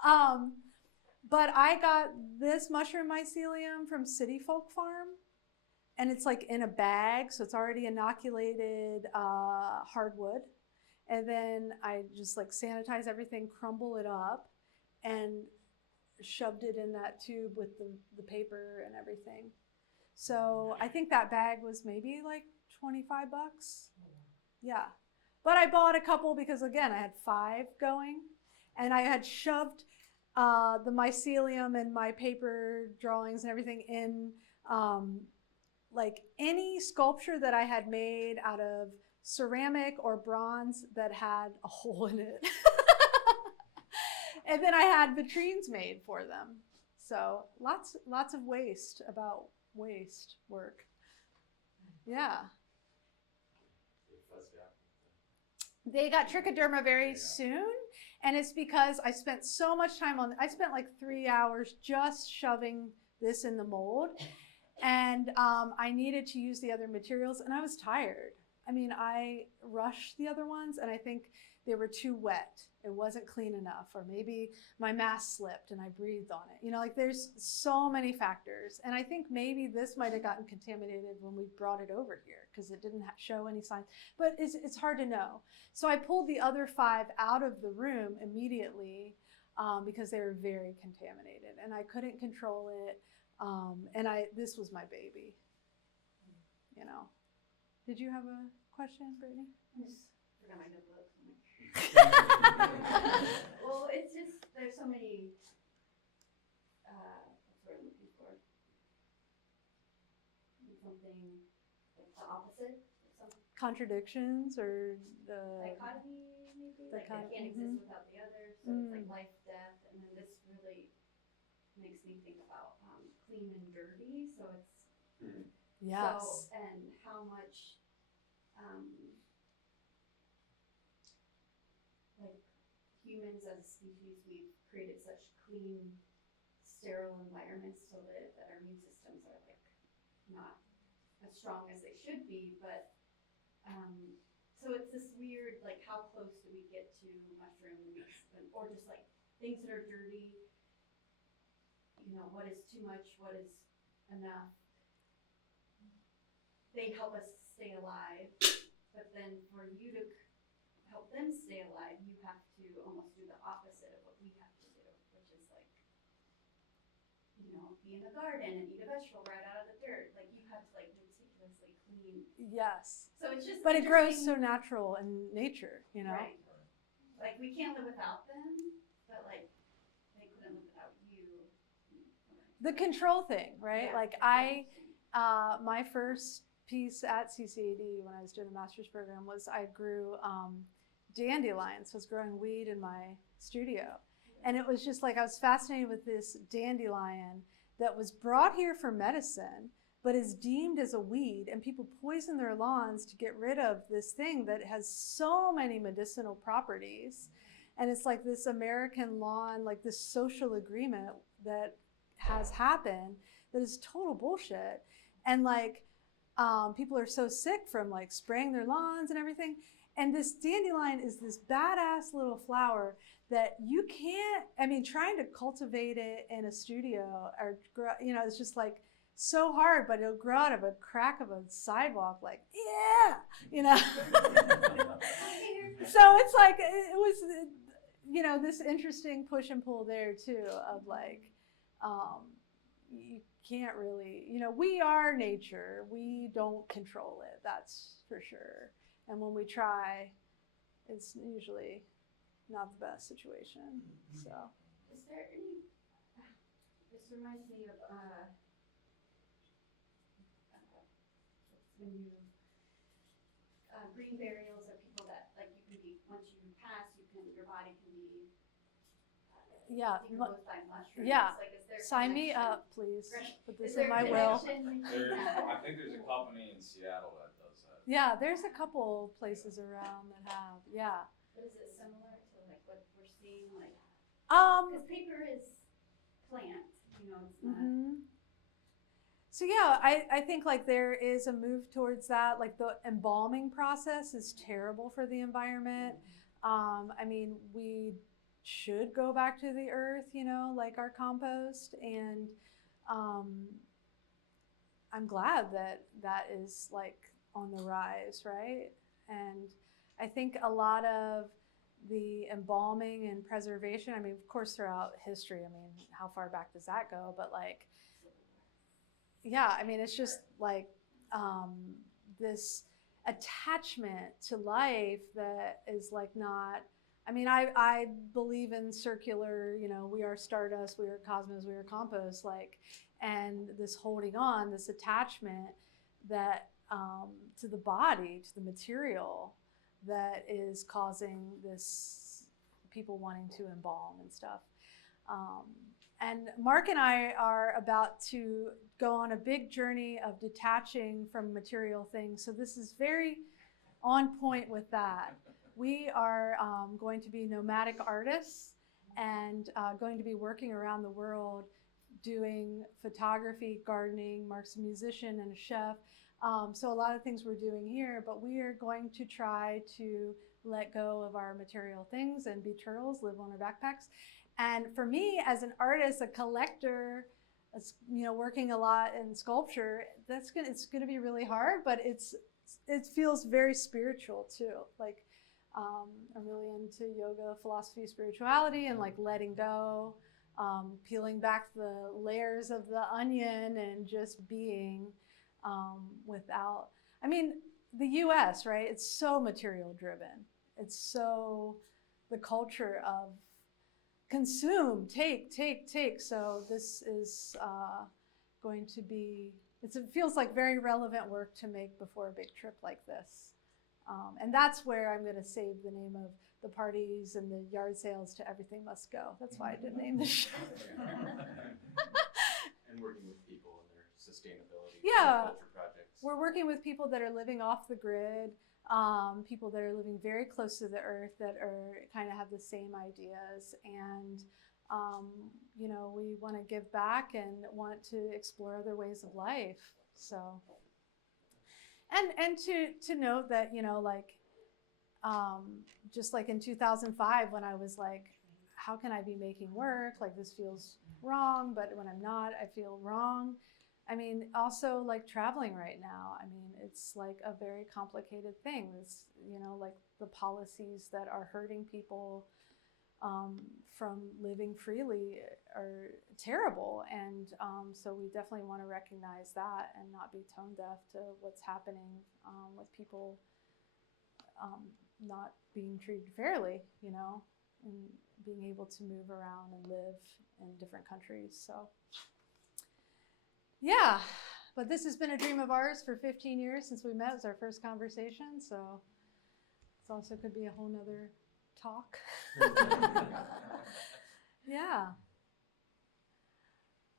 But I got this mushroom mycelium from City Folk Farm, and it's like in a bag, so it's already inoculated hardwood. And then I just like sanitize everything, crumble it up, and shoved it in that tube with the paper and everything. So I think that bag was maybe like $25. Yeah. But I bought a couple because, again, I had 5 going, and I had shoved the mycelium and my paper drawings and everything in like any sculpture that I had made out of ceramic or bronze that had a hole in it. And then I had vitrines made for them. So lots of waste work. Yeah. They got trichoderma very soon, and it's because I spent so much time I spent like 3 hours just shoving this in the mold, and I needed to use the other materials, and I was tired. I mean, I rushed the other ones, and I think they were too wet. It wasn't clean enough, or maybe my mask slipped and I breathed on it. You know, like there's so many factors. And I think maybe this might have gotten contaminated when we brought it over here because it didn't show any signs, but it's hard to know. So I pulled the other 5 out of the room immediately because they were very contaminated and I couldn't control it. And this was my baby, you know. Did you have a question, Brittany? Yes. For working on my notebooks. Well, it's just, there's so many, what's what I'm looking for? Something like the opposite of something. Contradictions or the Dichotomy, maybe? Like Dichot- they can't exist without the other, so it's like life, death, and then this really makes me think about clean and dirty, so it's yes. so, and how much, like humans as a species, we've created such clean, sterile environments to live that our immune systems are like not as strong as they should be, but so it's this weird, like how close do we get to mushrooms, or just like things that are dirty, you know, what is too much, what is enough. They help us stay alive, but then for you to help them stay alive, you have to almost do the opposite of what we have to do, which is like, you know, be in the garden and eat a vegetable right out of the dirt. Like you have to like meticulously clean. Yes. So it's just But it grows so interesting. natural in nature, you know? Right. Like we can't live without them, but like they couldn't live without you. The control thing, right? Yeah. Like my first piece at CCAD when I was doing the master's program was I grew dandelions. I was growing weed in my studio. And it was just like I was fascinated with this dandelion that was brought here for medicine, but is deemed as a weed, and people poison their lawns to get rid of this thing that has so many medicinal properties. And it's like this American lawn, like this social agreement that has happened that is total bullshit. And like people are so sick from like spraying their lawns and everything. And this dandelion is this badass little flower that you can't, I mean, trying to cultivate it in a studio or, you know, it's just like so hard, but it'll grow out of a crack of a sidewalk, like, yeah, you know. So it's like, it was, you know, this interesting push and pull there too of like, you can't really, you know, we are nature. We don't control it, that's for sure. And when we try, it's usually not the best situation, so. Is there any, this reminds me of, when you, green burials are people that, like, you can be, once you pass, you can, your body can be, Yeah, decomposed by mushrooms. yeah. Like, is there Sign me connection? up, please. Right. Put Is this there in my a will. connection between There's, that? I think there's a company in Seattle that does that. Yeah, there's a couple places around that have, yeah. But is it similar to like what we're seeing, like, Um, because paper is plant, you know, it's not. mhm. So yeah, I think like there is a move towards that. Like the embalming process is terrible for the environment. I mean, we should go back to the earth, you know, like our compost. And I'm glad that that is like on the rise, right? And I think a lot of the embalming and preservation, I mean, of course, throughout history, I mean, how far back does that go? But like, yeah, I mean, it's just like this attachment to life that is like not, I mean, I believe in circular, you know, we are stardust, we are cosmos, we are compost, like, and this holding on, this attachment that to the body, to the material that is causing this, people wanting to embalm and stuff. And Mark and I are about to go on a big journey of detaching from material things. So this is very on point with that. We are going to be nomadic artists and going to be working around the world doing photography, gardening. Mark's a musician and a chef. So a lot of things we're doing here, but we are going to try to let go of our material things and be turtles, live on our backpacks. And for me, as an artist, a collector, you know, working a lot in sculpture, it's gonna be really hard, but it feels very spiritual too. Like I'm really into yoga, philosophy, spirituality, and like letting go, peeling back the layers of the onion and just being without, I mean, the US, right? It's so material driven. It's so the culture of consume, take. So this is going to be, it feels like very relevant work to make before a big trip like this. And that's where I'm going to save the name of the parties and the yard sales to Everything Must Go. That's why I didn't name the show. And working with people and their sustainability Yeah. culture projects. We're working with people that are living off the grid, people that are living very close to the earth, that are kind of have the same ideas. And, you know, we want to give back and want to explore other ways of life. So, and to note that, you know, like, just like in 2005 when I was like, how can I be making work? Like this feels wrong, but when I'm not, I feel wrong. I mean, also like traveling right now, I mean, it's like a very complicated thing. It's, you know, like the policies that are hurting people from living freely are terrible. And so we definitely want to recognize that and not be tone deaf to what's happening with people not being treated fairly, you know, and being able to move around and live in different countries. So, yeah, but this has been a dream of ours for 15 years since we met. It was our first conversation, so this also could be a whole nother talk. Yeah.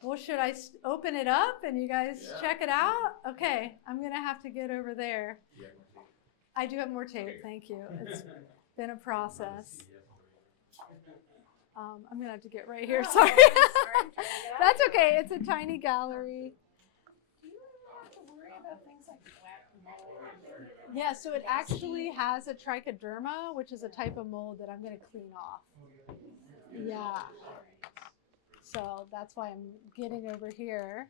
Well, should I open it up and you guys check it out? Okay, I'm going to have to get over there. You have more tape? I do have more tape, Okay. thank you. It's been a process. I'm going to have to get right here, sorry. That's okay, it's a tiny gallery. Do you ever have to worry about things like black mold? Yeah, so it actually has a trichoderma, which is a type of mold that I'm going to clean off. Yeah. So that's why I'm getting over here.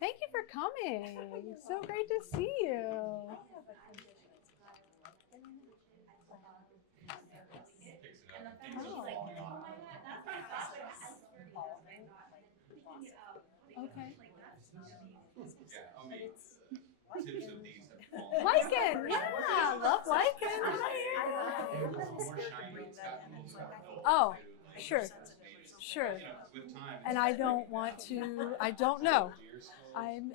Thank you for coming. So great to see you. Okay. Yeah, I mean, tips of these have fallen. Lichen, yeah, love lichen. It's more shiny, it's got little stuff built Oh, into, like, sure, native sure. You know, 'cause with time, And I don't want to, I don't know. I'm,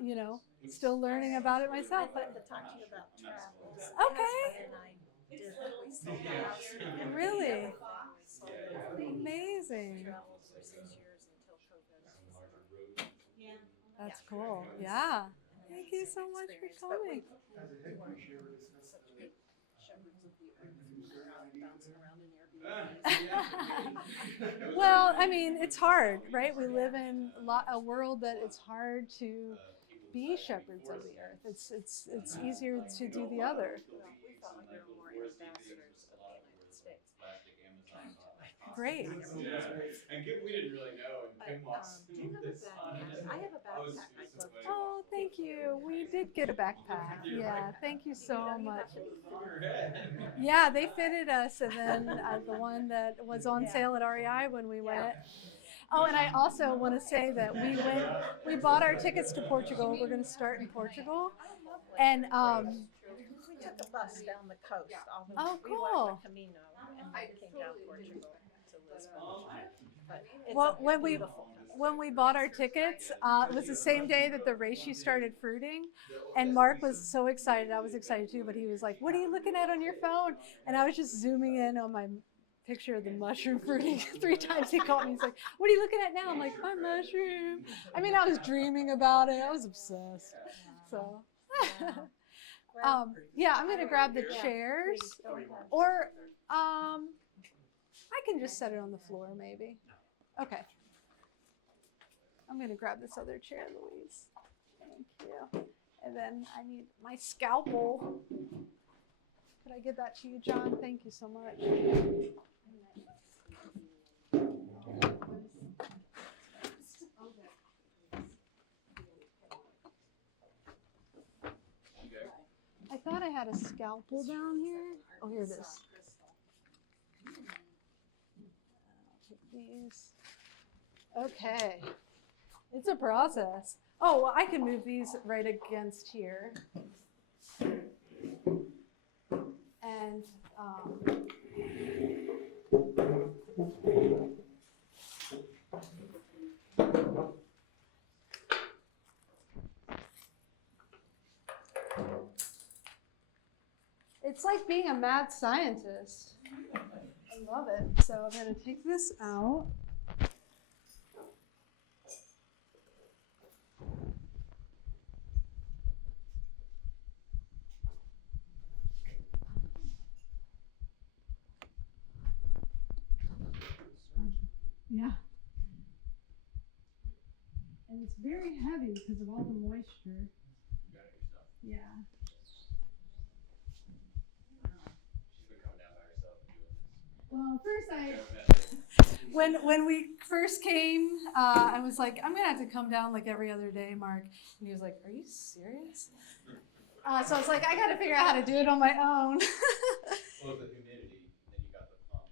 you know, still learning about it myself. I'd like to talk to you about travels. Okay. And I did, we sold the house. and Really? sold it. Amazing. Traveled for 6 years until COVID. That's cool. Yeah. Thank you so much for coming. As a head push, you ever discuss the Shepherds of the earth user ID bouncing there? around in Airbnb. Well, I mean, it's hard, right? We live in a world that it's hard to be shepherds of the earth. It's easier to do the other. Well, we felt like we were more ambassadors of the United States. Great. And Kim, we didn't really know, and Kim walks Do you have a this on it. backpack? I have a backpack I'd love to. Oh, thank you. We did get a backpack. Yeah, thank you so much. Yeah, they fitted us, and then the one that was on sale at REI when we went. Oh, and I also want to say that we bought our tickets to Portugal. We're going to start in Portugal, and We took a bus down the coast. Oh, We cool. left the Camino and then came down Portugal to Lisbon. But it's well, when beautiful. we bought our tickets, it was the same day that the reishi started fruiting, and Mark was so excited. I was excited too, but he was like, "What are you looking at on your phone?" And I was just zooming in on my picture of the mushroom fruiting 3 times. He called me. He's like, "What are you looking at now?" I'm like, "My mushroom." I mean, I was dreaming about it. I was obsessed. So, yeah, I'm gonna grab the chairs, or I can just set it on the floor, maybe. Okay. I'm gonna grab this other chair, Louise. Thank you. And then I need my scalpel. Could I give that to you, John? Thank you so much. I thought I had a scalpel down here. Oh, here it is. I'll take these. Okay. It's a process. Oh, well, I can move these right against here. And it's like being a mad scientist. I love it. So I'm going to take this out. Yeah. And it's very heavy because of all the moisture. You got it yourself. Yeah. She's been coming down by herself and doing this. Well, first Yeah, when we first came, I was like, I'm gonna have to come down like every other day, Mark. And he was like, are you serious? So I was like, I gotta figure out how to do it on my own. Well, the humidity, then you got the pump.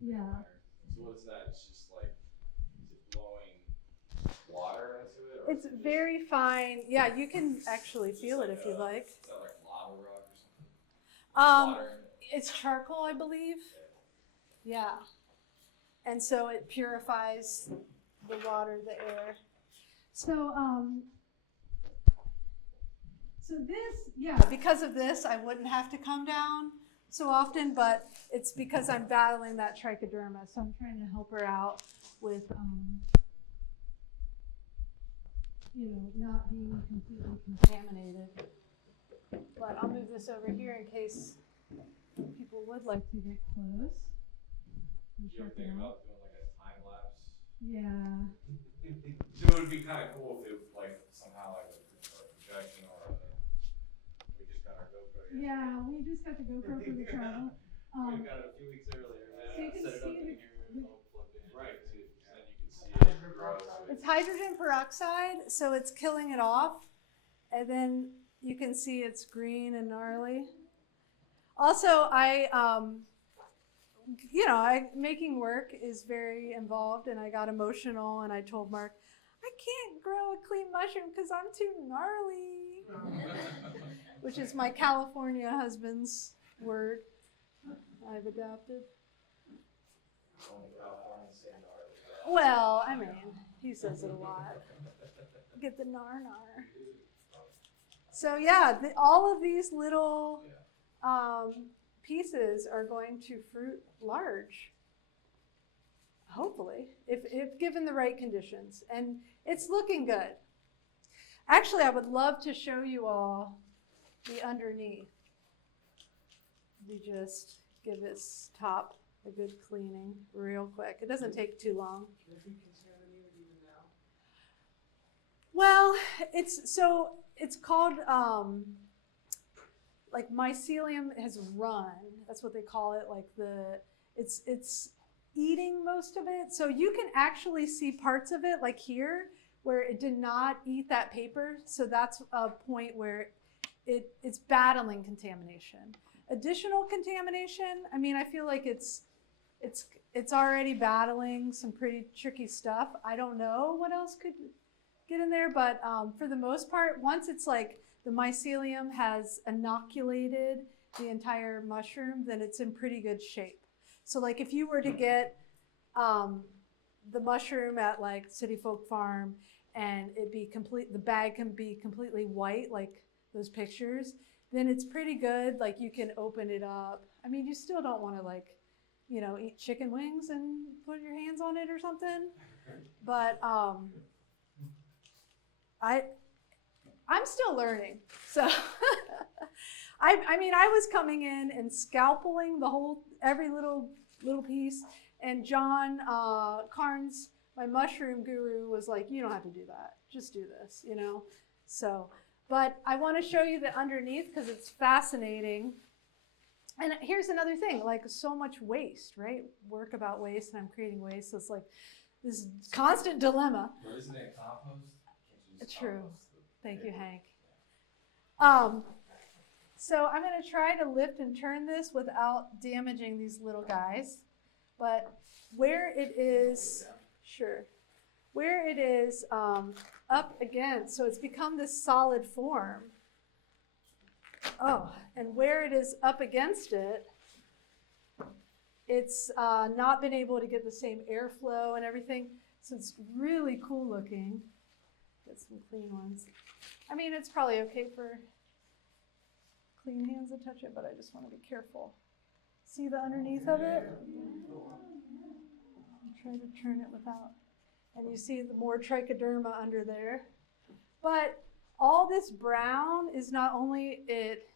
Yeah. So what is that? It's just like, is it blowing water into it? Or It's is it just- very fine. Yeah, you can actually is it feel it like if you like. Is that like lava rock or something? Water in it? It's charcoal, I believe. Yeah. And so it purifies the water, the air. So, so this, yeah, because of this, I wouldn't have to come down so often, but it's because I'm battling that trichoderma. So I'm trying to help her out with, you know, not being completely contaminated. But I'll move this over here in case people would like to get close. Did you ever think about doing like a time lapse? Yeah. So it would be kind of cool if it was like somehow like a projection or we just got our GoPro. Yeah, we just got the GoPro for the travel. We got it a few weeks earlier. So you can Set it up see in the- here, it's all plugged in. Right, so then you can see it grow. It's hydrogen peroxide, so it's killing it off. And then you can see it's green and gnarly. Also, making work is very involved, and I got emotional, and I told Mark, I can't grow a clean mushroom because I'm too gnarly, which is my California husband's word I've adopted. Only Californians say gnarly. Well, I mean, he says it a lot. Get the nar. So yeah, all of these little pieces are going to fruit large, hopefully, if given the right conditions. And it's looking good. Actually, I would love to show you all the underneath. We just give this top a good cleaning real quick. It doesn't take too long. Can it be contaminated even now? Well, it's called like mycelium has run. That's what they call it. Like it's eating most of it. So you can actually see parts of it, like here, where it did not eat that paper. So that's a point where it's battling contamination. Additional contamination, I mean, I feel like it's already battling some pretty tricky stuff. I don't know what else could get in there, but for the most part, once it's like the mycelium has inoculated the entire mushroom, then it's in pretty good shape. So like if you were to get the mushroom at like City Folk Farm and the bag can be completely white, like those pictures, then it's pretty good. Like you can open it up. I mean, you still don't want to like, you know, eat chicken wings and put your hands on it or something. But I'm still learning. So I mean, I was coming in and scalpeling every little piece. And John Carnes, my mushroom guru, was like, you don't have to do that. Just do this, you know? So, but I want to show you the underneath because it's fascinating. And here's another thing, like so much waste, right? Work about waste, and I'm creating waste. So it's like this constant dilemma. Or isn't it compost? Can't you just True. compost the Thank you, paper? Hank. So I'm going to try to lift and turn this without damaging these little guys. But where it is, sure, where it is up against, so it's become this solid form. Oh, and where it is up against it, it's not been able to get the same airflow and everything. So it's really cool looking. Get some clean ones. I mean, it's probably okay for clean hands to touch it, but I just want to be careful. See the underneath of it? Try to turn it without. And you see the more trichoderma under there. But all this brown is not only it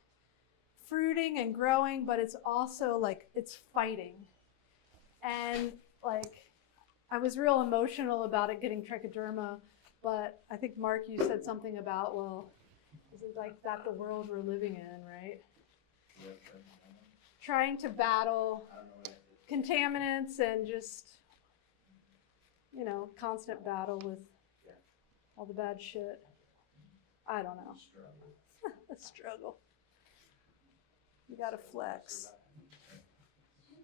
fruiting and growing, but it's also like it's fighting. And like I was real emotional about it getting trichoderma, but I think Mark, you said something about, well, is it like that the world we're living in, right? Trying to battle contaminants and just, you know, constant battle with all the bad shit. I don't know. A struggle. You gotta flex. Have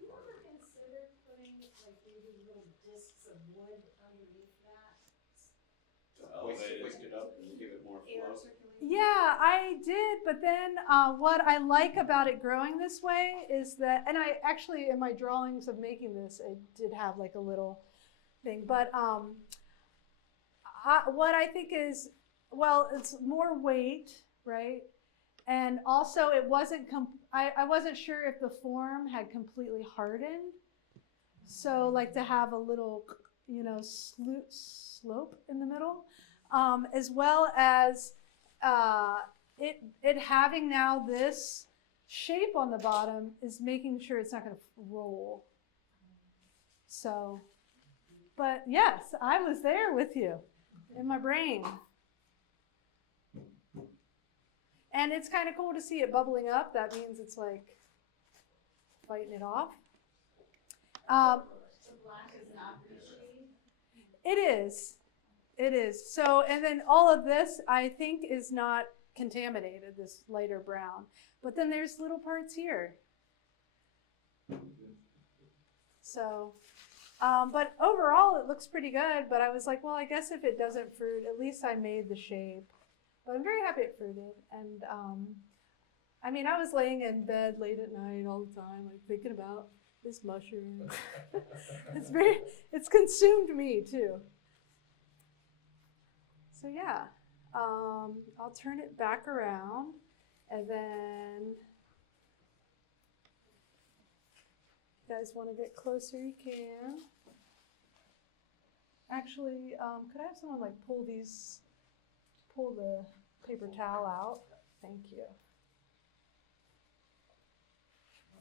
you ever considered putting like maybe little discs of wood underneath that? Hoist it up and give it more Air flow. circulation? Yeah, I did, but then what I like about it growing this way is that, and I actually in my drawings of making this, I did have like a little thing, but what I think is, well, it's more weight, right? And also it wasn't, I wasn't sure if the form had completely hardened. So like to have a little, you know, slope in the middle, as well as it having now this shape on the bottom is making sure it's not going to roll. So, but yes, I was there with you in my brain. And it's kind of cool to see it bubbling up. That means it's like fighting it off. The black is not appreciated. It is. It is. So, and then all of this, I think, is not contaminated, this lighter brown. But then there's little parts here. So, but overall, it looks pretty good. But I was like, well, I guess if it doesn't fruit, at least I made the shape. But I'm very happy it fruited. And I mean, I was laying in bed late at night all the time, like thinking about this mushroom. It's consumed me too. So yeah, I'll turn it back around, and then if you guys want to get closer, you can. Actually, could I have someone like pull the paper towel out? Thank you.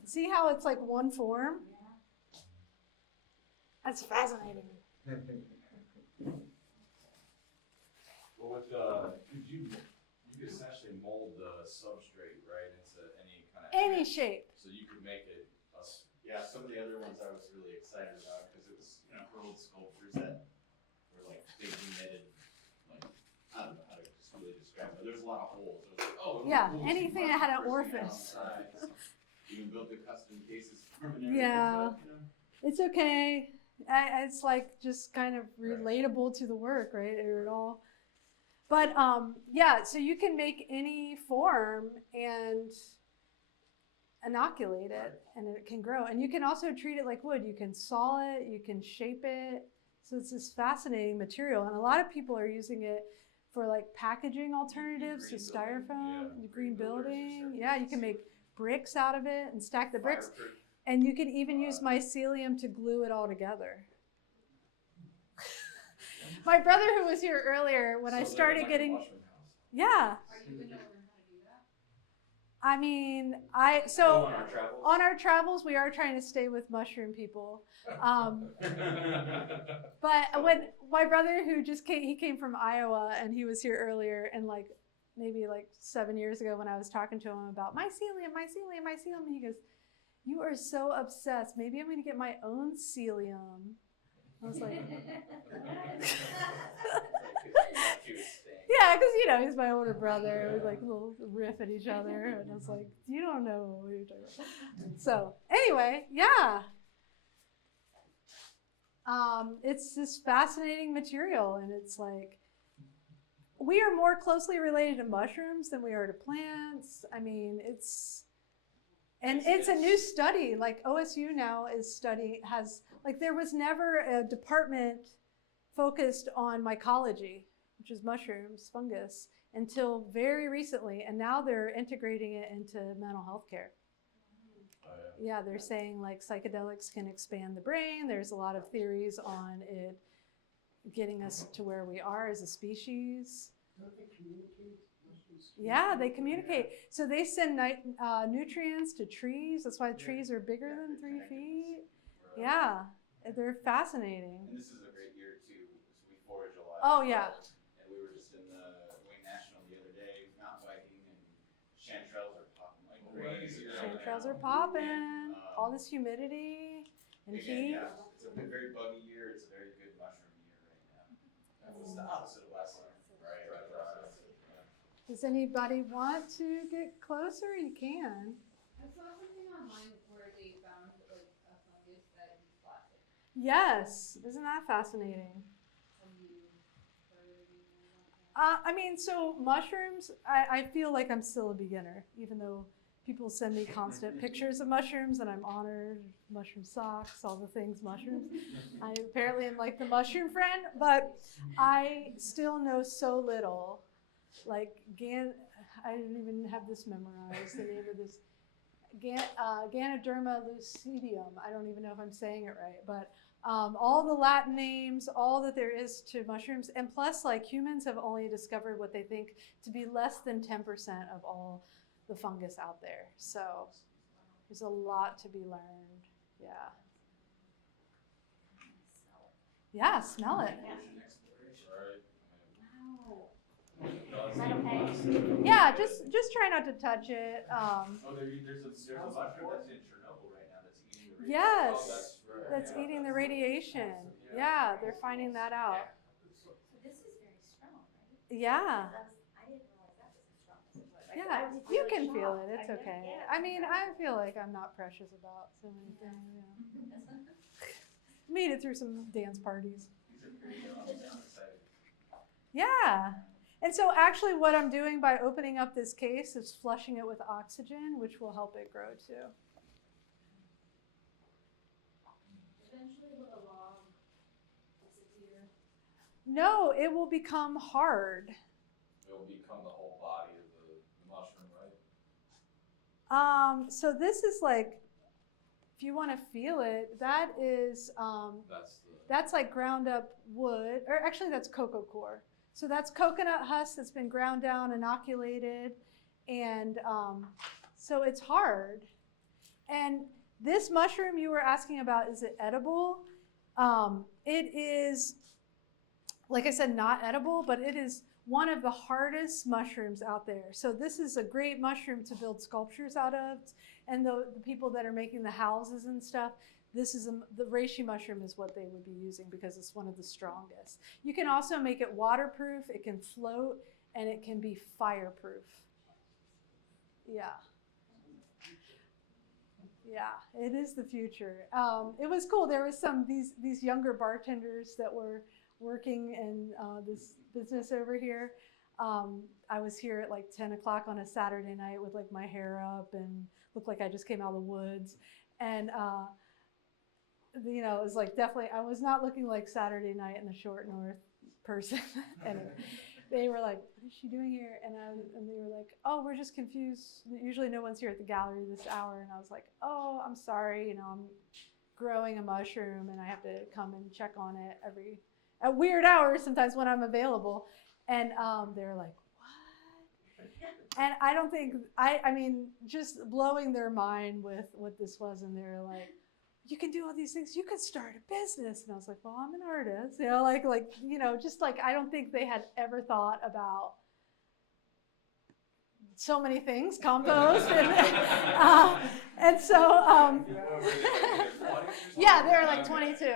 See how it's like one form? That's fascinating. Well, with you could essentially mold the substrate, right, into any kind of Any image. shape. So you could make it Yeah, some of the other ones I was really excited about because it was, hurled sculptures that were like big knitted, like, I don't know how to just really describe it, but there's a lot of holes. It was like, oh, it Yeah, was cool. anything that had an orifice. Even built the custom cases for them and everything. Yeah. But, It's okay. It's like just kind of relatable to the work, right? It all. But yeah, so you can make any form and inoculate it, and it can grow. And you can also treat it like wood. You can saw it, you can shape it. So it's this fascinating material, and a lot of people are using it for like packaging alternatives to styrofoam, green building. Yeah, you can make bricks out of it and stack the bricks. And you can even use mycelium to glue it all together. My brother, who was here earlier, when I started getting, yeah. Are you going to learn how to do that? I mean, on our travels. on our travels, we are trying to stay with mushroom people. But when my brother, who just came, he came from Iowa, and he was here earlier, and like maybe like 7 years ago when I was talking to him about mycelium, he goes, "You are so obsessed. Maybe I'm going to get my own celium." I was like, yeah, because he's my older brother. We like a little riff at each other, and I was like, "You don't know what you're talking about." So anyway, yeah, it's this fascinating material, and it's like we are more closely related to mushrooms than we are to plants. I mean, it's a new study. Like OSU now there was never a department focused on mycology, which is mushrooms, fungus, until very recently. And now they're integrating it into mental health care. Yeah, they're saying like psychedelics can expand the brain. There's a lot of theories on it getting us to where we are as a species. Don't they communicate? Yeah, they communicate. So they send nutrients to trees. That's why trees are bigger than 3 feet. Yeah, they're fascinating. And this is a great year too, so we forage a lot. Oh, yeah. And we were just in the Wayne National the other day, mountain biking, and chanterelles are popping like crazy. Chanterelles are popping. All this humidity and heat. Yeah, it's a very buggy year. It's a very good mushroom year right now. That was the opposite of last summer. Right. Does anybody want to get closer? You can. I saw something online where they found like a fungus that eats plastic. Yes, isn't that fascinating? Have you heard anything about that? I mean, so mushrooms, I feel like I'm still a beginner, even though people send me constant pictures of mushrooms and I'm honored. Mushroom socks, all the things mushrooms. I apparently am like the mushroom friend, but I still know so little. Like I didn't even have this memorized, the name of this, Ganoderma lucidium. I don't even know if I'm saying it right, but all the Latin names, all that there is to mushrooms, and plus like humans have only discovered what they think to be less than 10% of all the fungus out there. So there's a lot to be learned. Yeah. Yeah, smell it. Yeah, just try not to touch it. There's a mushroom that's in Chernobyl right now that's eating the radiation. Yes, that's eating the radiation. Yeah, they're finding that out. So this is very strong, right? Yeah. I didn't realize that was as strong as it was. Yeah, you can feel it. It's okay. I mean, I feel like I'm not precious about so many things. Yeah. Made it through some dance parties. Yeah. And so actually what I'm doing by opening up this case is flushing it with oxygen, which will help it grow too. Eventually with a log disappear. No, it will become hard. It will become the whole body of the mushroom, right? So this is like, if you want to feel it, that is, that's like ground up wood, or actually that's cocoa core. So that's coconut husk that's been ground down, inoculated, and so it's hard. And this mushroom you were asking about, is it edible? It is, like I said, not edible, but it is one of the hardest mushrooms out there. So this is a great mushroom to build sculptures out of, and the people that are making the houses and stuff, this is the reishi mushroom is what they would be using because it's one of the strongest. You can also make it waterproof, it can float, and it can be fireproof. Yeah. Yeah, it is the future. It was cool. There was these younger bartenders that were working in this business over here. I was here at like 10 o'clock on a Saturday night with like my hair up and looked like I just came out of the woods. And you know, it was like definitely, I was not looking like Saturday night in the short north person. And they were like, what is she doing here? And they were like, oh, we're just confused. Usually no one's here at the gallery this hour. And I was like, oh, I'm sorry. You know, I'm growing a mushroom and I have to come and check on it at weird hours sometimes when I'm available. And they were like, what? And I don't think, I mean, just blowing their mind with what this was. And they were like, you can do all these things. You could start a business. And I was like, well, I'm an artist. You know, like, you know, just like, I don't think they had ever thought about so many things, compost. And so, yeah, they were like 22,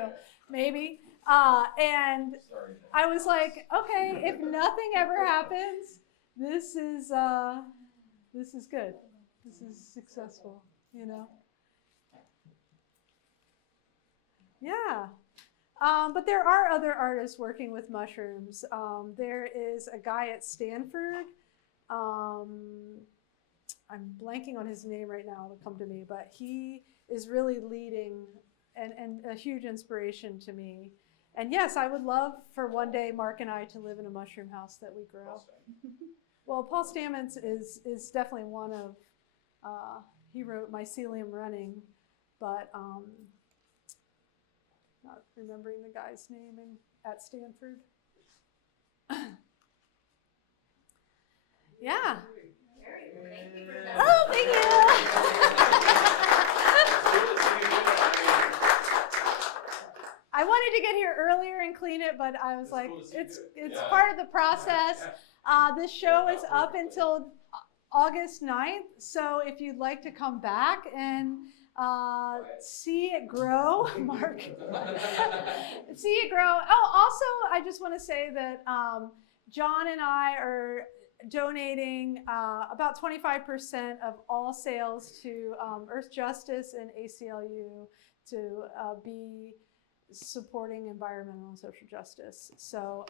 maybe. And I was like, okay, if nothing ever happens, this is good. This is successful, you know? Yeah. But there are other artists working with mushrooms. There is a guy at Stanford. I'm blanking on his name right now, it'll come to me, but he is really leading and a huge inspiration to me. And yes, I would love for one day Mark and I to live in a mushroom house that we grow. Well, Paul Stamets is definitely one of, he wrote Mycelium Running, but not remembering the guy's name at Stanford. Yeah. Thank you for that. Oh, thank you. I wanted to get here earlier and clean it, but I was It's like, cool to see it's you. it's part of the process. This show is up Perfectly. until August 9th, so if you'd like to come back and see it grow, Mark. See it grow. Oh, also, I just want to say that John and I are donating about 25% of all sales to Earth Justice and ACLU to be supporting environmental and social justice. So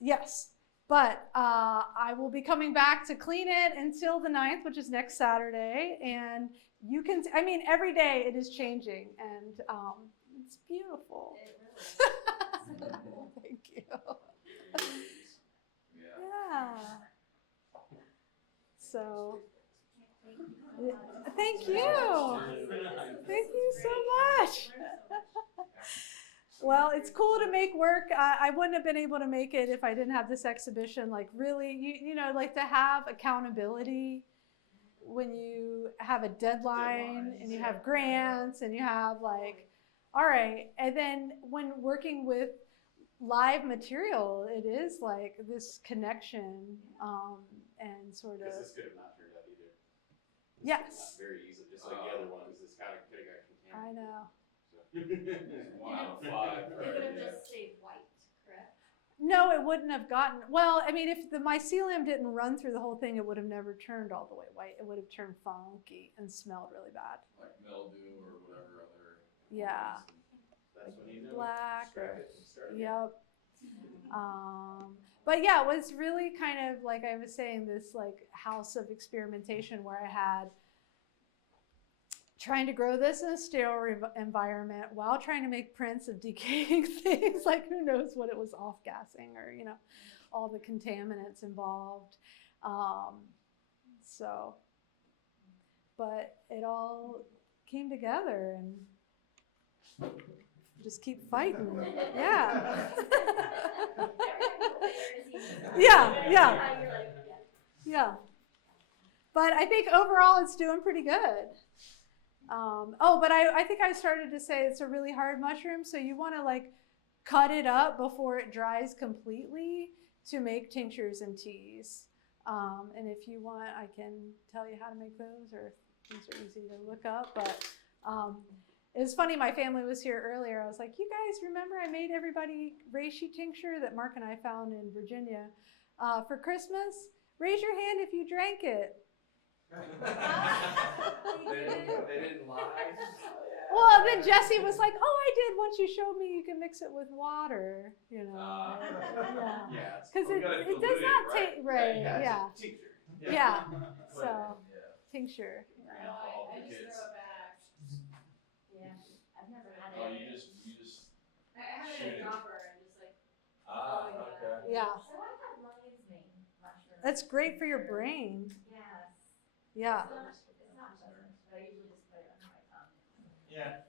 yes, but I will be coming back to clean it until the 9th, which is next Saturday. And you can, I mean, every day it is changing and it's beautiful. It really is. Thank you. Yeah. Yeah. So, thank you. Thank you so much. Well, it's cool to make work. I wouldn't have been able to make it if I didn't have this exhibition. Like really, you know, like to have accountability when you have a deadline and you have grants and you have like, all right. And then when working with live material, it is like this connection and sort Because of. this could have not turned out either. Yes. Not very easy, just like the other ones. This kind of could have got I contaminated. know. So. 1 out of 5. It Right? could have Yeah. just stayed white, correct? No, it wouldn't have gotten, well, I mean, if the mycelium didn't run through the whole thing, it would have never turned all the way white. It would have turned funky and smelled really bad. Like mildew or whatever other. Yeah. That's when you know. Black Scrap or, it and start again. yep. But yeah, it was really kind of like I was saying, this like house of experimentation where I had trying to grow this in a sterile environment while trying to make prints of decaying things. Like who knows what it was off-gassing or, you know, all the contaminants involved. So, but it all came together and just keep fighting. Yeah. Yeah. Yeah. But I think overall it's doing pretty good. But I think I started to say it's a really hard mushroom, so you want to like cut it up before it dries completely to make tinctures and teas. And if you want, I can tell you how to make those, or these are easy to look up. But it was funny, my family was here earlier. I was like, you guys remember I made everybody reishi tincture that Mark and I found in Virginia for Christmas? Raise your hand if you drank it. They didn't lie. Well, then Jesse was like, oh, I did. Once you showed me you can mix it with water, you know. Yeah. Because it does not taste, right, yeah. Tincture. Yeah. So, Yeah. tincture. No, I just Kids. throw it back. Yeah, I've never had Oh, it. you just. I have it Shoot in it. a dropper and just like, Ah, Oh, okay. Yeah. So I've had lion's mane mushrooms. That's great for your brain. Yes. Yeah. It's not pleasant, but I usually just put it under my tongue. Yeah.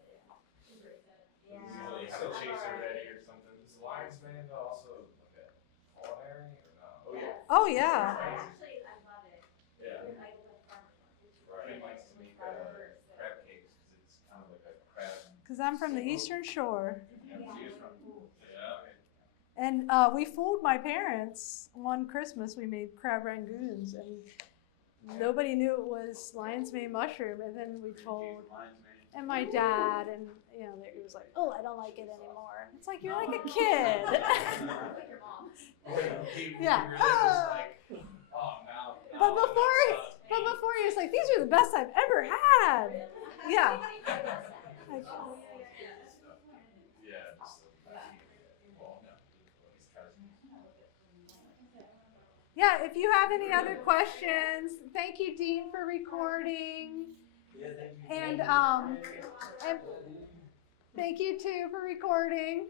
embrace it. Yeah. Usually have a chaser ready or something. Is lion's mane also like a culinary or no? Oh yeah. Oh, yeah. I love it. Yeah. I go with farmers markets. Right. Kim likes to make Flowers. crab cakes because it's kind of like a crab. Because I'm from the Eastern Shore. Yeah, she is from. Yeah. And we fooled my parents one Christmas. We made crab rangoons, and nobody knew it was lion's mane mushroom. And then we told, and my dad, and you know, he was like, "Oh, I don't like it anymore." It's like you're like a kid. Like your mom. Yeah. He really was like, oh, now. But before he was like, "These are the best I've ever had." Yeah. Like, Yeah. Yeah, if you have any other questions, thank you, Dean, for recording. Yeah, thank you. And thank you too for recording.